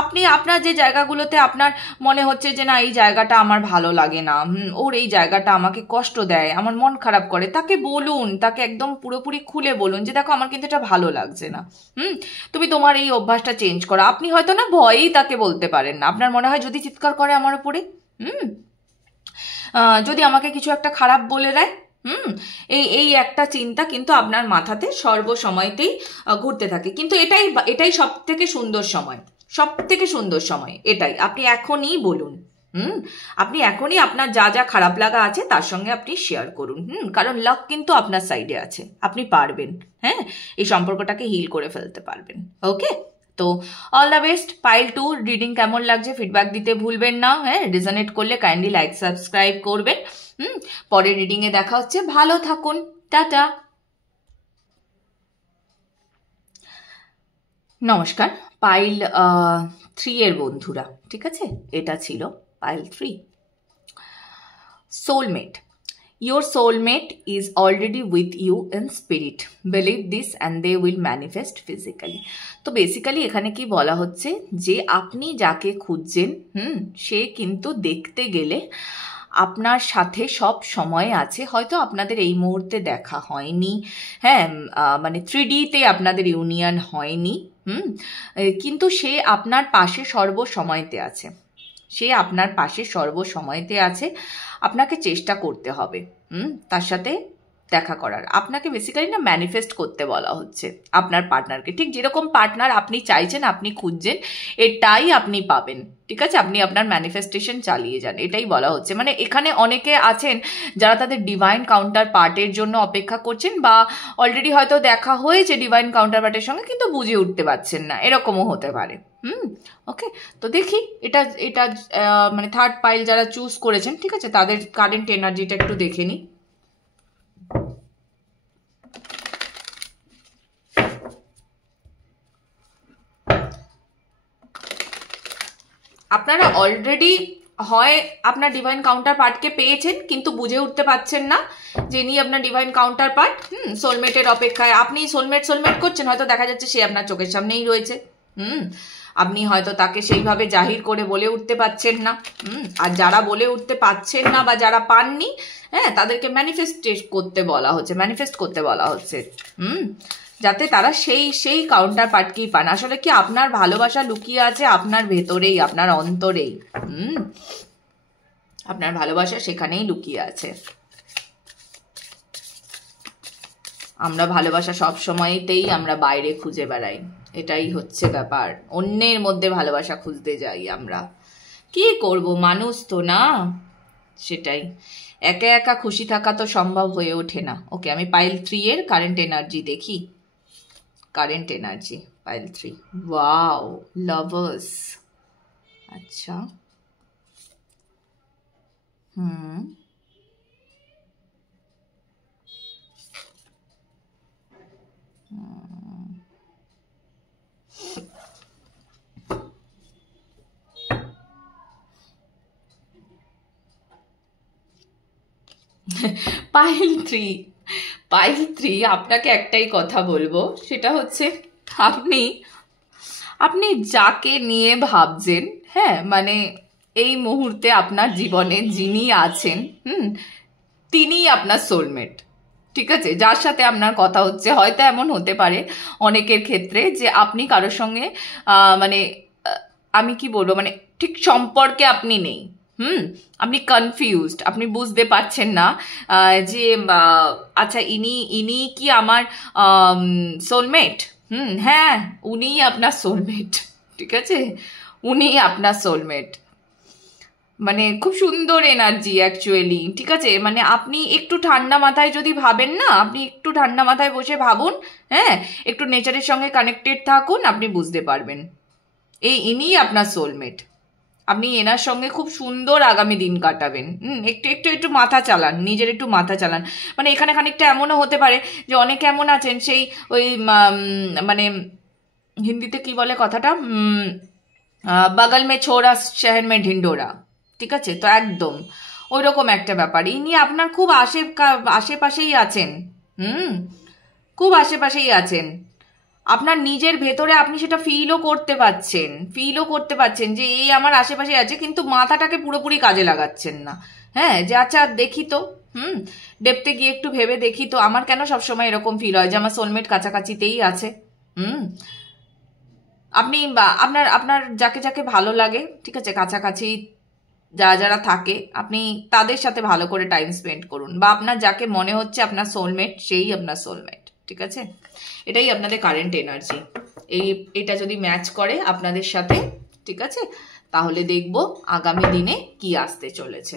আপনি আপনার যে জায়গাগুলোতে আপনার মনে হচ্ছে যে না এই জায়গাটা আমার ভালো লাগে না, ওর এই জায়গাটা আমাকে কষ্ট দেয়, আমার মন খারাপ করে, তাকে বলুন, তাকে একদম পুরোপুরি খুলে বলুন যে দেখো আমার কিন্তু এটা ভালো লাগছে না, তুমি তোমার এই অভ্যাসটা চেঞ্জ করো। আপনি হয়তো না ভয়েই তাকে বলতে পারেন না, আপনার মনে হয় যদি চিৎকার করে আমার উপরে, যদি আমাকে কিছু একটা খারাপ বলে দেয়, এই একটা চিন্তা কিন্তু আপনার মাথাতে সর্বসময়তেই ঘুরতে থাকে। কিন্তু এটাই সব থেকে সুন্দর সময়, সব থেকে সুন্দর সময় এটাই। আপনি এখনই বলুন, আপনি এখনই আপনার যা যা খারাপ লাগা আছে তার সঙ্গে আপনি শেয়ার করুন। কারণ লাক কিন্তু আপনার সাইডে আছে, আপনি পারবেন, হ্যাঁ, এই সম্পর্কটাকে হিল করে ফেলতে পারবেন। ওকে, তো all the best. Pile 2 reading কেমন লাগছে ফিডব্যাক দিতে ভুলবেন না। হ্যাঁ, রেজোনেট করলে কাইন্ডলি লাইক সাবস্ক্রাইব করবেন। পরের রিডিংয়ে দেখা হচ্ছে, ভালো থাকুন, টাটা। নমস্কার, পাইল 3 এর বন্ধুরা, ঠিক আছে, এটা ছিল pile 3। Soulmate, your soulmate is already with you in spirit, believe this and they will manifest physically। তো বেসিক্যালি এখানে কি বলা হচ্ছে যে আপনি যাকে খুঁজছেন সে কিন্তু দেখতে গেলে আপনার সাথে সব সময় আছে। হয়তো আপনাদের এই মুহূর্তে দেখা হয়নি, হ্যাঁ, মানে 3Dতে আপনাদের ইউনিয়ন হয়নি, কিন্তু সে আপনার পাশে সর্বসময়তে আছে, সে আপনার পাশে সর্বসময়তে আছে। আপনাকে চেষ্টা করতে হবে তার সাথে দেখা করার। আপনাকে বেসিক্যালি না ম্যানিফেস্ট করতে বলা হচ্ছে আপনার পার্টনারকে, ঠিক যেরকম পার্টনার আপনি চাইছেন, আপনি খুঁজছেন, এটাই আপনি পাবেন, ঠিক আছে। আপনি আপনার ম্যানিফেস্টেশন চালিয়ে যান, এটাই বলা হচ্ছে। মানে এখানে অনেকে আছেন যারা তাদের ডিভাইন কাউন্টার পার্টের জন্য অপেক্ষা করছেন, বা অলরেডি হয়তো দেখা হয়েছে ডিভাইন কাউন্টার পার্টের সঙ্গে কিন্তু বুঝে উঠতে পারছেন না, এরকমও হতে পারে। ওকে, তো দেখি এটা এটা মানে থার্ড পাইল যারা চুজ করেছেন, ঠিক আছে, তাদের কারেন্ট এনার্জিটা একটু দেখে নিই। আপনারা অলরেডি হয় আপনার ডিভাইন কাউন্টার পার্টকে পেয়েছেন, কিন্তু বুঝে উঠতে পারছেন না যে ইনি আপনার ডিভাইন কাউন্টার পার্ট। সোলমেটের অপেক্ষায় আপনি সোলমেট করছেন, হয়তো দেখা যাচ্ছে সে আপনার চোখের সামনেই রয়েছে। আপনি হয়তো তাকে সেইভাবে জাহির করে বলে উঠতে পারছেন না। আর যারা বলে উঠতে পারছেন না বা যারা পাননি, হ্যাঁ, তাদেরকে ম্যানিফেস্ট করতে বলা হচ্ছে যাতে তারা সেই কাউন্টার পার্টকেই পান। আসলে কি আপনার ভালোবাসা লুকিয়ে আছে আপনার ভেতরেই, আপনার অন্তরেই। আপনার ভালোবাসা সেখানেই লুকিয়ে আছে। আমরা ভালোবাসা সব সময়তেই আমরা বাইরে খুঁজে বেড়াই, এটাই হচ্ছে ব্যাপার। অন্যের মধ্যে ভালোবাসা খুঁজতে যাই আমরা। কি করব, মানুষ তো না, সেটাই। একা একা খুশি থাকা তো সম্ভব হয়ে ওঠে না। ওকে, আমি পাইল 3 এর কারেন্ট এনার্জি দেখি। Current energy pile 3, wow, lovers. আচ্ছা, পাইল 3 আপনাকে একটাই কথা বলবো, সেটা হচ্ছে আপনি যাকে নিয়ে ভাবছেন, হ্যাঁ, মানে এই মুহূর্তে আপনার জীবনে যিনি আছেন, তিনিই আপনার সোলমেট। ঠিক আছে, যার সাথে আপনার কথা হচ্ছে। হয়তো এমন হতে পারে অনেকের ক্ষেত্রে যে আপনি কারোর সঙ্গে মানে আমি কি বলবো, মানে ঠিক সম্পর্কে আপনি নেই। আপনি কনফিউজড, আপনি বুঝতে পারছেন না যে আচ্ছা ইনি কি আমার সোলমেট? হ্যাঁ, উনিই আপনার সোলমেট। ঠিক আছে, উনিই আপনার সোলমেট। মানে খুব সুন্দর এনার্জি অ্যাকচুয়ালি। ঠিক আছে, মানে আপনি একটু ঠান্ডা মাথায় যদি ভাবেন না, আপনি একটু ঠান্ডা মাথায় বসে ভাবুন, হ্যাঁ, একটু নেচারের সঙ্গে কানেক্টেড থাকুন, আপনি বুঝতে পারবেন ইনিই আপনার সোলমেট। আপনি এনার সঙ্গে খুব সুন্দর আগামী দিন কাটাবেন। একটু একটু একটু মাথা চালান, নিজের একটু মাথা চালান। মানে এখানে খানিকটা এমনও হতে পারে যে অনেকে এমন আছেন সেই ওই মানে হিন্দিতে কি বলে কথাটা, বাগল মে ছোড়া শহর মে ঢিন্ডোরা। ঠিক আছে, তো একদম ওই রকম একটা ব্যাপার। ইনি আপনার খুব আশেপাশেই আছেন। খুব আশেপাশেই আছেন। আপনার নিজের ভেতরে আপনি সেটা ফিলও করতে পারছেন যে এই আমার আশেপাশে আছে, কিন্তু মাথাটাকে পুরোপুরি কাজে লাগাচ্ছেন না। হ্যাঁ, যে আচ্ছা দেখি তো, ডেপতে গিয়ে একটু ভেবে দেখি তো, আমার কেন সবসময় এরকম ফিল হয় যে আমার সোলমেট কাছাকাছিতেই আছে। আপনি আপনার আপনার যাকে যাকে ভালো লাগে, ঠিক আছে, কাছাকাছি যারা থাকে, আপনি তাদের সাথে ভালো করে টাইম স্পেন্ড করুন। বা আপনার যাকে মনে হচ্ছে আপনার সোলমেট, সেই আপনার সোলমেট। ঠিক আছে, এটাই আপনাদের কারেন্ট এনার্জি। এটা যদি ম্যাচ করে আপনাদের সাথে, ঠিক আছে, তাহলে দেখব আগামী দিনে কি আসতে চলেছে।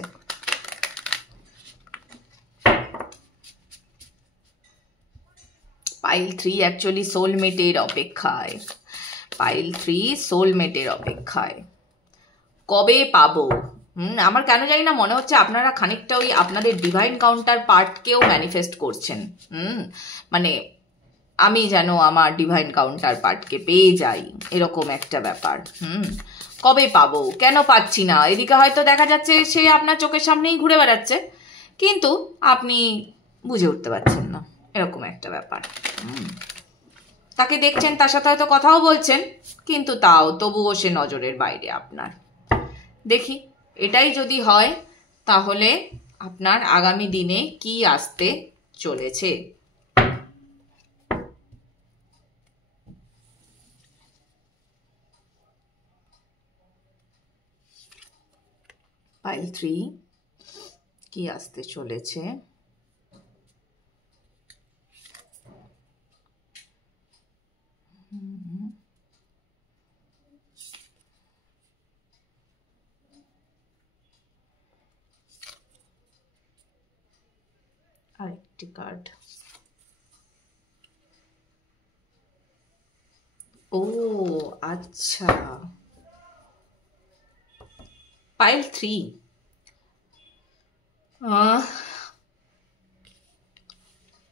পাইল 3 অ্যাকচুয়ালি সোলমেটের অপেক্ষায়। পাইল 3 সোলমেটের অপেক্ষায়। কবে পাবো? আমার কেন জানি না মনে হচ্ছে আপনারা খানিকটা ওই আপনাদের ডিভাইন কাউন্টার পার্টকেও ম্যানিফেস্ট করছেন। মানে আমি যেন আমার ডিভাইন কাউন্টার পার্টকে পেয়ে যাই, এরকম একটা ব্যাপার। কবে পাবো, কেন পাচ্ছি না? এদিকে হয়তো দেখা যাচ্ছে সে আপনার চোখের সামনেই ঘুরে বেড়াচ্ছে, কিন্তু আপনি বুঝে উঠতে পারছেন না, এরকম একটা ব্যাপার। তাকে দেখছেন, তার সাথে হয়তো কথাও বলছেন, কিন্তু তবুও সে নজরের বাইরে আপনার। দেখি এটাই যদি হয়, তাহলে আপনার আগামী দিনে কি আসতে চলেছে। পাইল 3 কি আসতে চলেছে। আরেকটি কার্ড। ও আচ্ছা, পাইল 3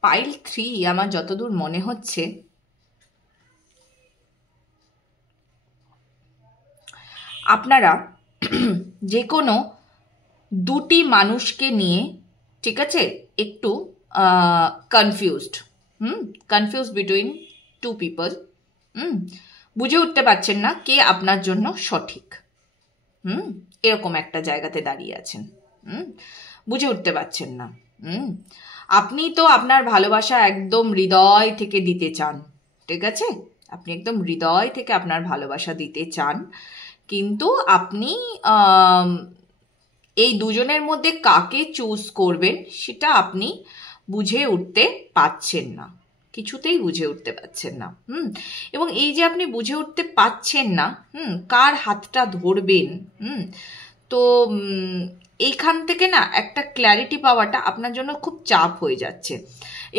পাইল 3 আমার যতদূর মনে হচ্ছে আপনারা যে কোনো দুটি মানুষকে নিয়ে, ঠিক আছে, একটু confused, confuse between two people, বুঝে উঠতে পারছেন না কে আপনার জন্য সঠিক, এরকম একটা জায়গাতে দাঁড়িয়ে আছেন, বুঝে উঠতে পারছেন না। আপনি তো আপনার ভালোবাসা একদম হৃদয় থেকে দিতে চান, ঠিক আছে, আপনি একদম হৃদয় থেকে আপনার ভালোবাসা দিতে চান, কিন্তু আপনি এই দুজনের মধ্যে কাকে চুজ করবেন সেটা আপনি বুঝে উঠতে পারছেন না, কিছুতেই বুঝে উঠতে পারছেন না। এবং এই যে আপনি বুঝে উঠতে পারছেন না কার হাতটা ধরবেন, তো এইখান থেকে না একটা ক্ল্যারিটি পাওয়াটা আপনার জন্য খুব চাপ হয়ে যাচ্ছে,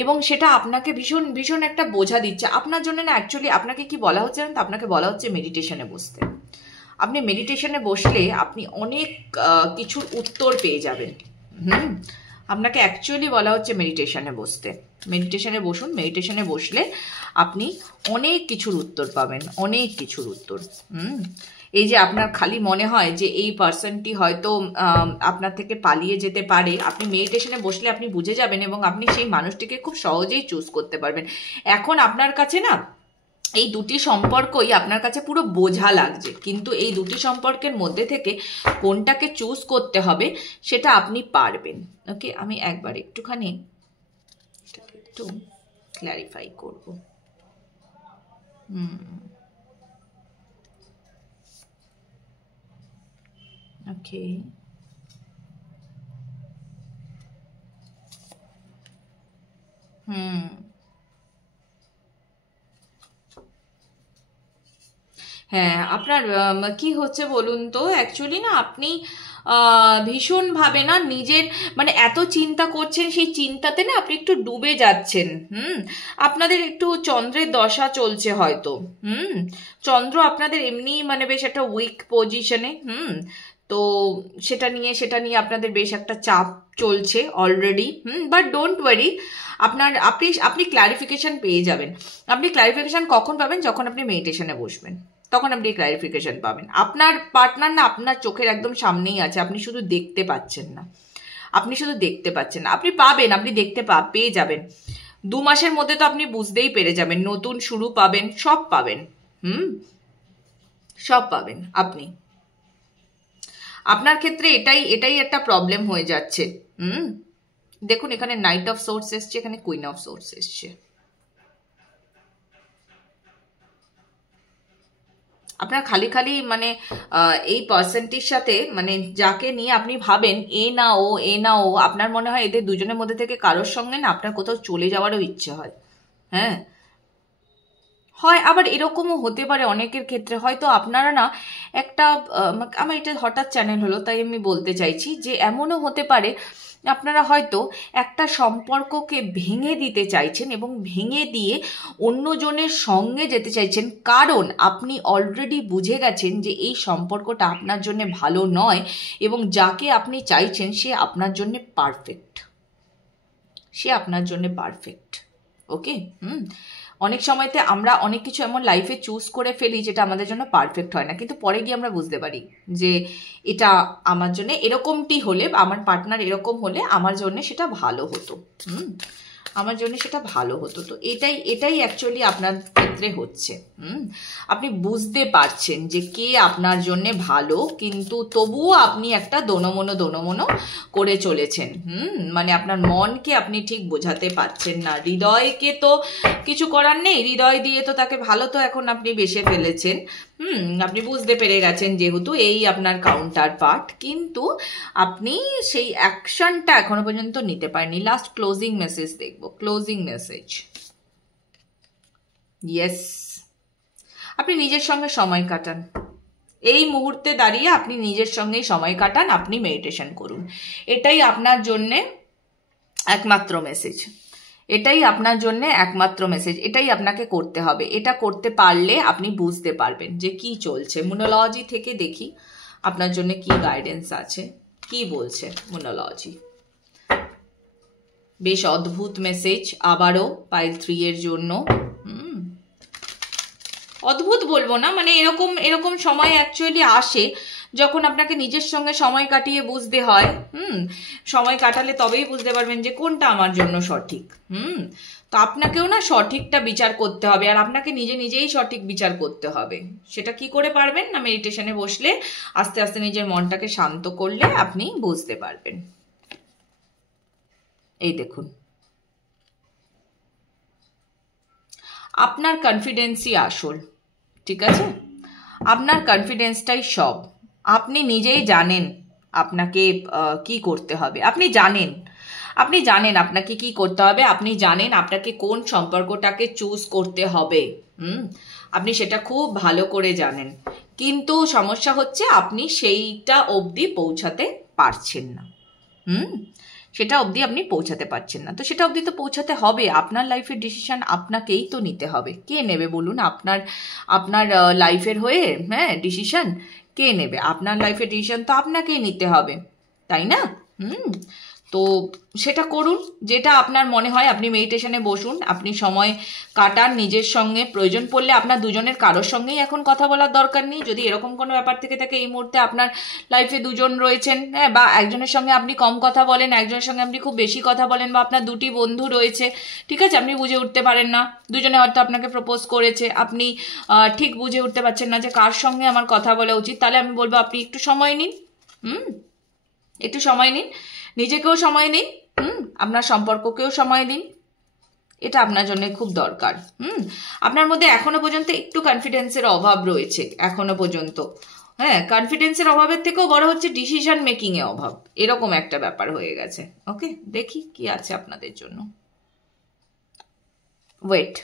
এবং সেটা আপনাকে ভীষণ ভীষণ একটা বোঝা দিচ্ছে আপনার জন্য। না, অ্যাকচুয়ালি আপনাকে কি বলা হচ্ছে জানেন তো? আপনাকে বলা হচ্ছে মেডিটেশনে বসতে। আপনি মেডিটেশনে বসলে আপনি অনেক কিছুর উত্তর পেয়ে যাবেন। আপনাকে অ্যাকচুয়ালি বলা হচ্ছে মেডিটেশনে বসতে। মেডিটেশনে বসুন, মেডিটেশনে বসলে আপনি অনেক কিছুর উত্তর পাবেন, অনেক কিছুর উত্তর। এই যে আপনার খালি মনে হয় যে এই পার্সনটি হয়তো আপনার থেকে পালিয়ে যেতে পারে, আপনি মেডিটেশনে বসলে আপনি বুঝে যাবেন এবং আপনি সেই মানুষটিকে খুব সহজেই চুজ করতে পারবেন। এখন আপনার কাছে না এই দুটি সম্পর্কই আপনার কাছে পুরো বোঝা লাগছে, কিন্তু এই দুটি সম্পর্কের মধ্যে থেকে কোনটাকে চুজ করতে হবে সেটা আপনি পারবেন। ওকে, আমি একবার একটুখানি একটু ক্ল্যারিফাই করব। ওকে, হ্যাঁ, আপনার কি হচ্ছে বলুন তো? অ্যাকচুয়ালি না আপনি ভীষণভাবে না নিজের মানে এত চিন্তা করছেন, সেই চিন্তাতে না আপনি একটু ডুবে যাচ্ছেন। আপনাদের একটু চন্দ্রের দশা চলছে হয়তো। চন্দ্র আপনাদের এমনি মানে বেশ একটা উইক পজিশনে, তো সেটা নিয়ে আপনাদের বেশ একটা চাপ চলছে অলরেডি। বাট ডোন্ট ওয়ারি, আপনি ক্লারিফিকেশন পেয়ে যাবেন। আপনি ক্লারিফিকেশন কখন পাবেন? যখন আপনি মেডিটেশনে বসবেন, তখন আপনি ক্লারিফিকেশন পাবেন। আপনার পার্টনার না আপনার চোখের একদম সামনেই আছে, আপনি শুধু দেখতে পাচ্ছেন না, আপনি পাবেন, আপনি পেয়ে যাবেন। 2 মাসের মধ্যে তো আপনি বুঝতেই পেরে যাবেন, নতুন শুরু পাবেন, সব পাবেন। সব পাবেন আপনি। আপনার ক্ষেত্রে এটাই একটা প্রবলেম হয়ে যাচ্ছে। দেখুন, এখানে নাইট অফ সোর্স এসছে, এখানে কুইন অফ সোর্স এসছে। আপনার খালি মানে এই পার্সনটির সাথে মানে যাকে নিয়ে আপনি ভাবেন এ না ও, আপনার মনে হয় এদের দুজনের মধ্যে থেকে কারোর সঙ্গে না আপনার কোথাও চলে যাওয়ারও ইচ্ছে হয়। হ্যাঁ, হয় আবার এরকমও হতে পারে অনেকের ক্ষেত্রে, হয়তো আপনারা না একটা আমার এটা হঠাৎ চ্যানেল হলো তাই আমি বলতে চাইছি যে এমনও হতে পারে আপনারা হয়তো একটা সম্পর্ককে ভেঙে দিতে চাইছেন এবং ভেঙে দিয়ে অন্যজনের সঙ্গে যেতে চাইছেন, কারণ আপনি অলরেডি বুঝে গেছেন যে এই সম্পর্কটা আপনার জন্য ভালো নয় এবং যাকে আপনি চাইছেন সে আপনার জন্য পারফেক্ট। ওকে, অনেক সময়তে আমরা অনেক কিছু এমন লাইফে চুজ করে ফেলি যেটা আমাদের জন্য পারফেক্ট হয় না, কিন্তু পরে গিয়ে আমরা বুঝতে পারি যে এটা আমার জন্য এরকমটি হলে, আমার পার্টনার এরকম হলে আমার জন্য সেটা ভালো হতো। তো এটাই অ্যাকচুয়ালি আপনার ক্ষেত্রে হচ্ছে। আপনি বুঝতে পারছেন যে কে আপনার জন্য ভালো, কিন্তু তবুও আপনি একটা দোনমনো করে চলেছেন। মানে আপনার মনকে আপনি ঠিক বোঝাতে পারছেন না, হৃদয়কে তো কিছু করার নেই, হৃদয় দিয়ে তো তাকে ভালো তো এখন আপনি বেসে ফেলেছেন। আপনি বুঝতে পেরে গেছেন যেহেতু এই আপনার কাউন্টার পার্ট, কিন্তু আপনি সেই অ্যাকশনটা এখনো পর্যন্ত নিতে পারেননি। লাস্ট ক্লোজিং মেসেজ দেখবো, ক্লোজিং মেসেজ। ইয়েস, আপনি নিজের সঙ্গে সময় কাটান, এই মুহূর্তে দাঁড়িয়ে আপনি নিজের সঙ্গে সময় কাটান, আপনি মেডিটেশন করুন, এটাই আপনার জন্যে একমাত্র মেসেজ। এটাই আপনাকে করতে হবে। এটা করতে পারলে আপনি বুঝতে পারবেন যে কি চলছে। মুনোলজি থেকে দেখি আপনার জন্য কি গাইডেন্স আছে, কি বলছে মুনোলজি। বেশ অদ্ভুত মেসেজ আবারও পাইল 3 এর জন্য। অদ্ভুত বলবো না, মানে এরকম এরকম সময় অ্যাকচুয়ালি আসে যখন আপনাকে নিজের সঙ্গে সময় কাটিয়ে বুঝতে হয়। সময় কাটালে তবেই বুঝতে পারবেন যে কোনটা আমার জন্য সঠিক। তো আপনাকেও না সঠিকটা বিচার করতে হবে, আর আপনাকে নিজে নিজেই সঠিক বিচার করতে হবে। সেটা কি করে পারবেন না, মেডিটেশনে বসলে আস্তে আস্তে নিজের মনটাকে শান্ত করলে আপনি বুঝতে পারবেন। এই দেখুন, আপনার কনফিডেন্সই আসল, ঠিক আছে? আপনার কনফিডেন্সটাই সব। আপনি নিজেই জানেন আপনাকে কি করতে হবে। আপনি জানেন আপনাকে কি করতে হবে। আপনি জানেন আপনাকে কোন সম্পর্কটাকে চুজ করতে হবে। আপনি সেটা খুব ভালো করে জানেন, কিন্তু সমস্যা হচ্ছে আপনি সেইটা অবধি পৌঁছাতে পারছেন না। সেটা অবধি আপনি পৌঁছাতে পারছেন না। তো সেটা অবধি তো পৌঁছাতে হবে। আপনার লাইফের ডিসিশন আপনাকেই তো নিতে হবে। কে নেবে বলুন? আপনার লাইফের হয়ে ডিসিশন কে নেবে? আপনার লাইফের ডিসিশন তো আপনাকেই নিতে হবে, তাই না? তো সেটা করুন যেটা আপনার মনে হয়। আপনি মেডিটেশনে বসুন, আপনি সময় কাটান নিজের সঙ্গে। প্রয়োজন পড়লে আপনার দুজনের কারোর সঙ্গেই এখন কথা বলার দরকার নেই। যদি এরকম কোনো ব্যাপার থেকে থাকে, এই মুহূর্তে আপনার লাইফে দুজন রয়েছেন, বা একজনের সঙ্গে আপনি কম কথা বলেন, একজনের সঙ্গে আপনি খুব বেশি কথা বলেন, বা আপনার দুটি বন্ধু রয়েছে, ঠিক আছে, আপনি বুঝে উঠতে পারেন না, দুজনে হয়তো আপনাকে প্রপোজ করেছে, আপনি ঠিক বুঝে উঠতে পারছেন না যে কার সঙ্গে আমার কথা বলা উচিত, তাহলে আমি বলবো আপনি একটু সময় নিন। একটু সময় নিন, নিজেকেও সময় নিন, আপনার সম্পর্ককেও সময় দিন। এটা আপনার জন্য খুব দরকার। আপনার মধ্যে এখনো পর্যন্ত একটু কনফিডেন্সের অভাব রয়েছে, এখনো পর্যন্ত। কনফিডেন্সের অভাবের থেকেও বড় হচ্ছে ডিসিশন মেকিং এ অভাব, এরকম একটা ব্যাপার হয়ে গেছে। ওকে, দেখি কি আছে আপনাদের জন্য। Wait,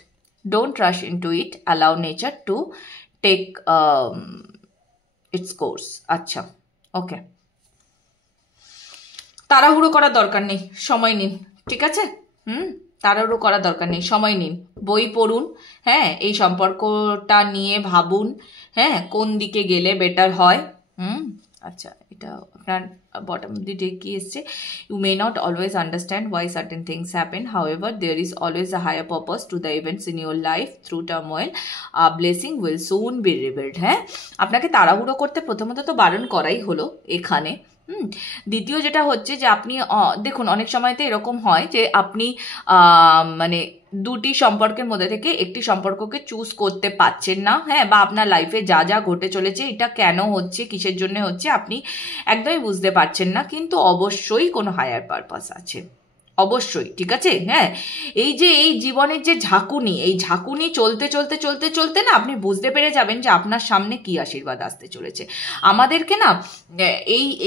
don't rush into it, allow nature to take its course. আচ্ছা, ওকে, তাড়াহুড়ো করার দরকার নেই, সময় নিন, ঠিক আছে? তাড়াহুড়ো করার দরকার নেই, সময় নিন, বই পড়ুন, এই সম্পর্কটা নিয়ে ভাবুন, কোন দিকে গেলে বেটার হয়। আচ্ছা, এটা আপনার বটম অফ দি ডেক কি এসছে? You may not always understand why certain things happen, however there is always a higher purpose to the events in your life, through turmoil a blessing will soon be revealed. আপনাকে তাড়াহুড়ো করতে প্রথমত তো বারণ করাই হলো এখানে। দ্বিতীয় যেটা হচ্ছে যে আপনি দেখুন, অনেক সময়তে এরকম হয় যে আপনি মানে দুটি সম্পর্কের মধ্যে থেকে একটি সম্পর্ককে চুজ করতে পারছেন না, বা আপনার লাইফে যা যা ঘটে চলেছে, এটা কেন হচ্ছে, কিসের জন্য হচ্ছে, আপনি একদমই বুঝতে পারছেন না। কিন্তু অবশ্যই কোনো হায়ার পারপাস আছে, অবশ্যই, ঠিক আছে? এই যে এই জীবনের যে ঝাঁকুনি, এই ঝাঁকুনি চলতে চলতে চলতে চলতে না আপনি বুঝতে পেরে যাবেন যে আপনার সামনে কি আশীর্বাদ আসতে চলেছে। আমাদেরকে না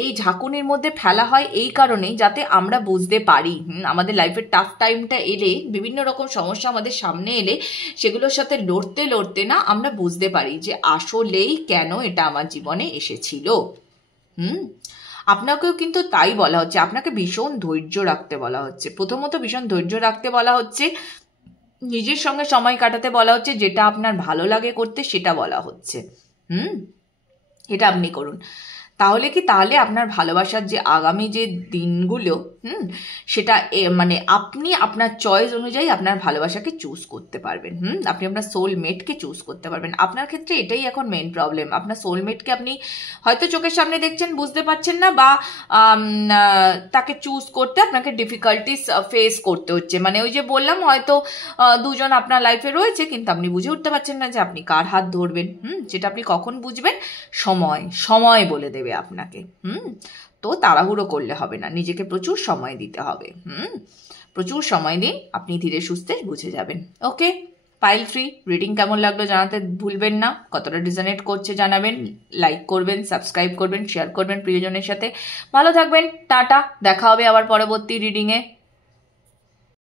এই ঝাঁকুনির মধ্যে ফেলা হয় এই কারণেই, যাতে আমরা বুঝতে পারি আমাদের লাইফের টাফ টাইমটা এলে, বিভিন্ন রকম সমস্যা আমাদের সামনে এলে, সেগুলোর সাথে লড়তে লড়তে না আমরা বুঝতে পারি যে আসলেই কেন এটা আমার জীবনে এসেছিল। আপনাকেও কিন্তু তাই বলা হচ্ছে, আপনাকে ভীষণ ধৈর্য রাখতে বলা হচ্ছে। প্রথমত ভীষণ ধৈর্য রাখতে বলা হচ্ছে, নিজের সঙ্গে সময় কাটাতে বলা হচ্ছে, যেটা আপনার ভালো লাগে করতে সেটা বলা হচ্ছে। এটা আপনি করুন। তাহলে আপনার ভালোবাসার যে আগামী যে দিনগুলো, সেটা মানে আপনি আপনার চয়েস অনুযায়ী আপনার ভালোবাসাকে চুজ করতে পারবেন। আপনি আপনার সোলমেটকে চুজ করতে পারবেন। আপনার ক্ষেত্রে এটাই এখন মেইন প্রবলেম। আপনার সোলমেটকে আপনি হয়তো চোখের সামনে দেখছেন, বুঝতে পারছেন না, বা তাকে চুজ করতে আপনাকে ডিফিকাল্টিস ফেস করতে হচ্ছে। মানে ওই যে বললাম, হয়তো দুজন আপনার লাইফে রয়েছে, কিন্তু আপনি বুঝে উঠতে পারছেন না যে আপনি কার হাত ধরবেন। যেটা আপনি কখন বুঝবেন? সময় বলে দেবে আপনাকে। তো তাড়াহুড়ো করলে হবে না, নিজেকে প্রচুর সময় দিতে হবে। প্রচুর সময় দিন, আপনি ধীরে সুস্থে বুঝে যাবেন। ওকে, পাইল 3 রিডিং কেমন লাগলো জানাতে ভুলবেন না। কতটা রিজনেট করছে জানাবেন, লাইক করবেন, সাবস্ক্রাইব করবেন, শেয়ার করবেন প্রিয়জনের সাথে। ভালো থাকবেন, টাটা, দেখা হবে আবার পরবর্তী রিডিংয়ে।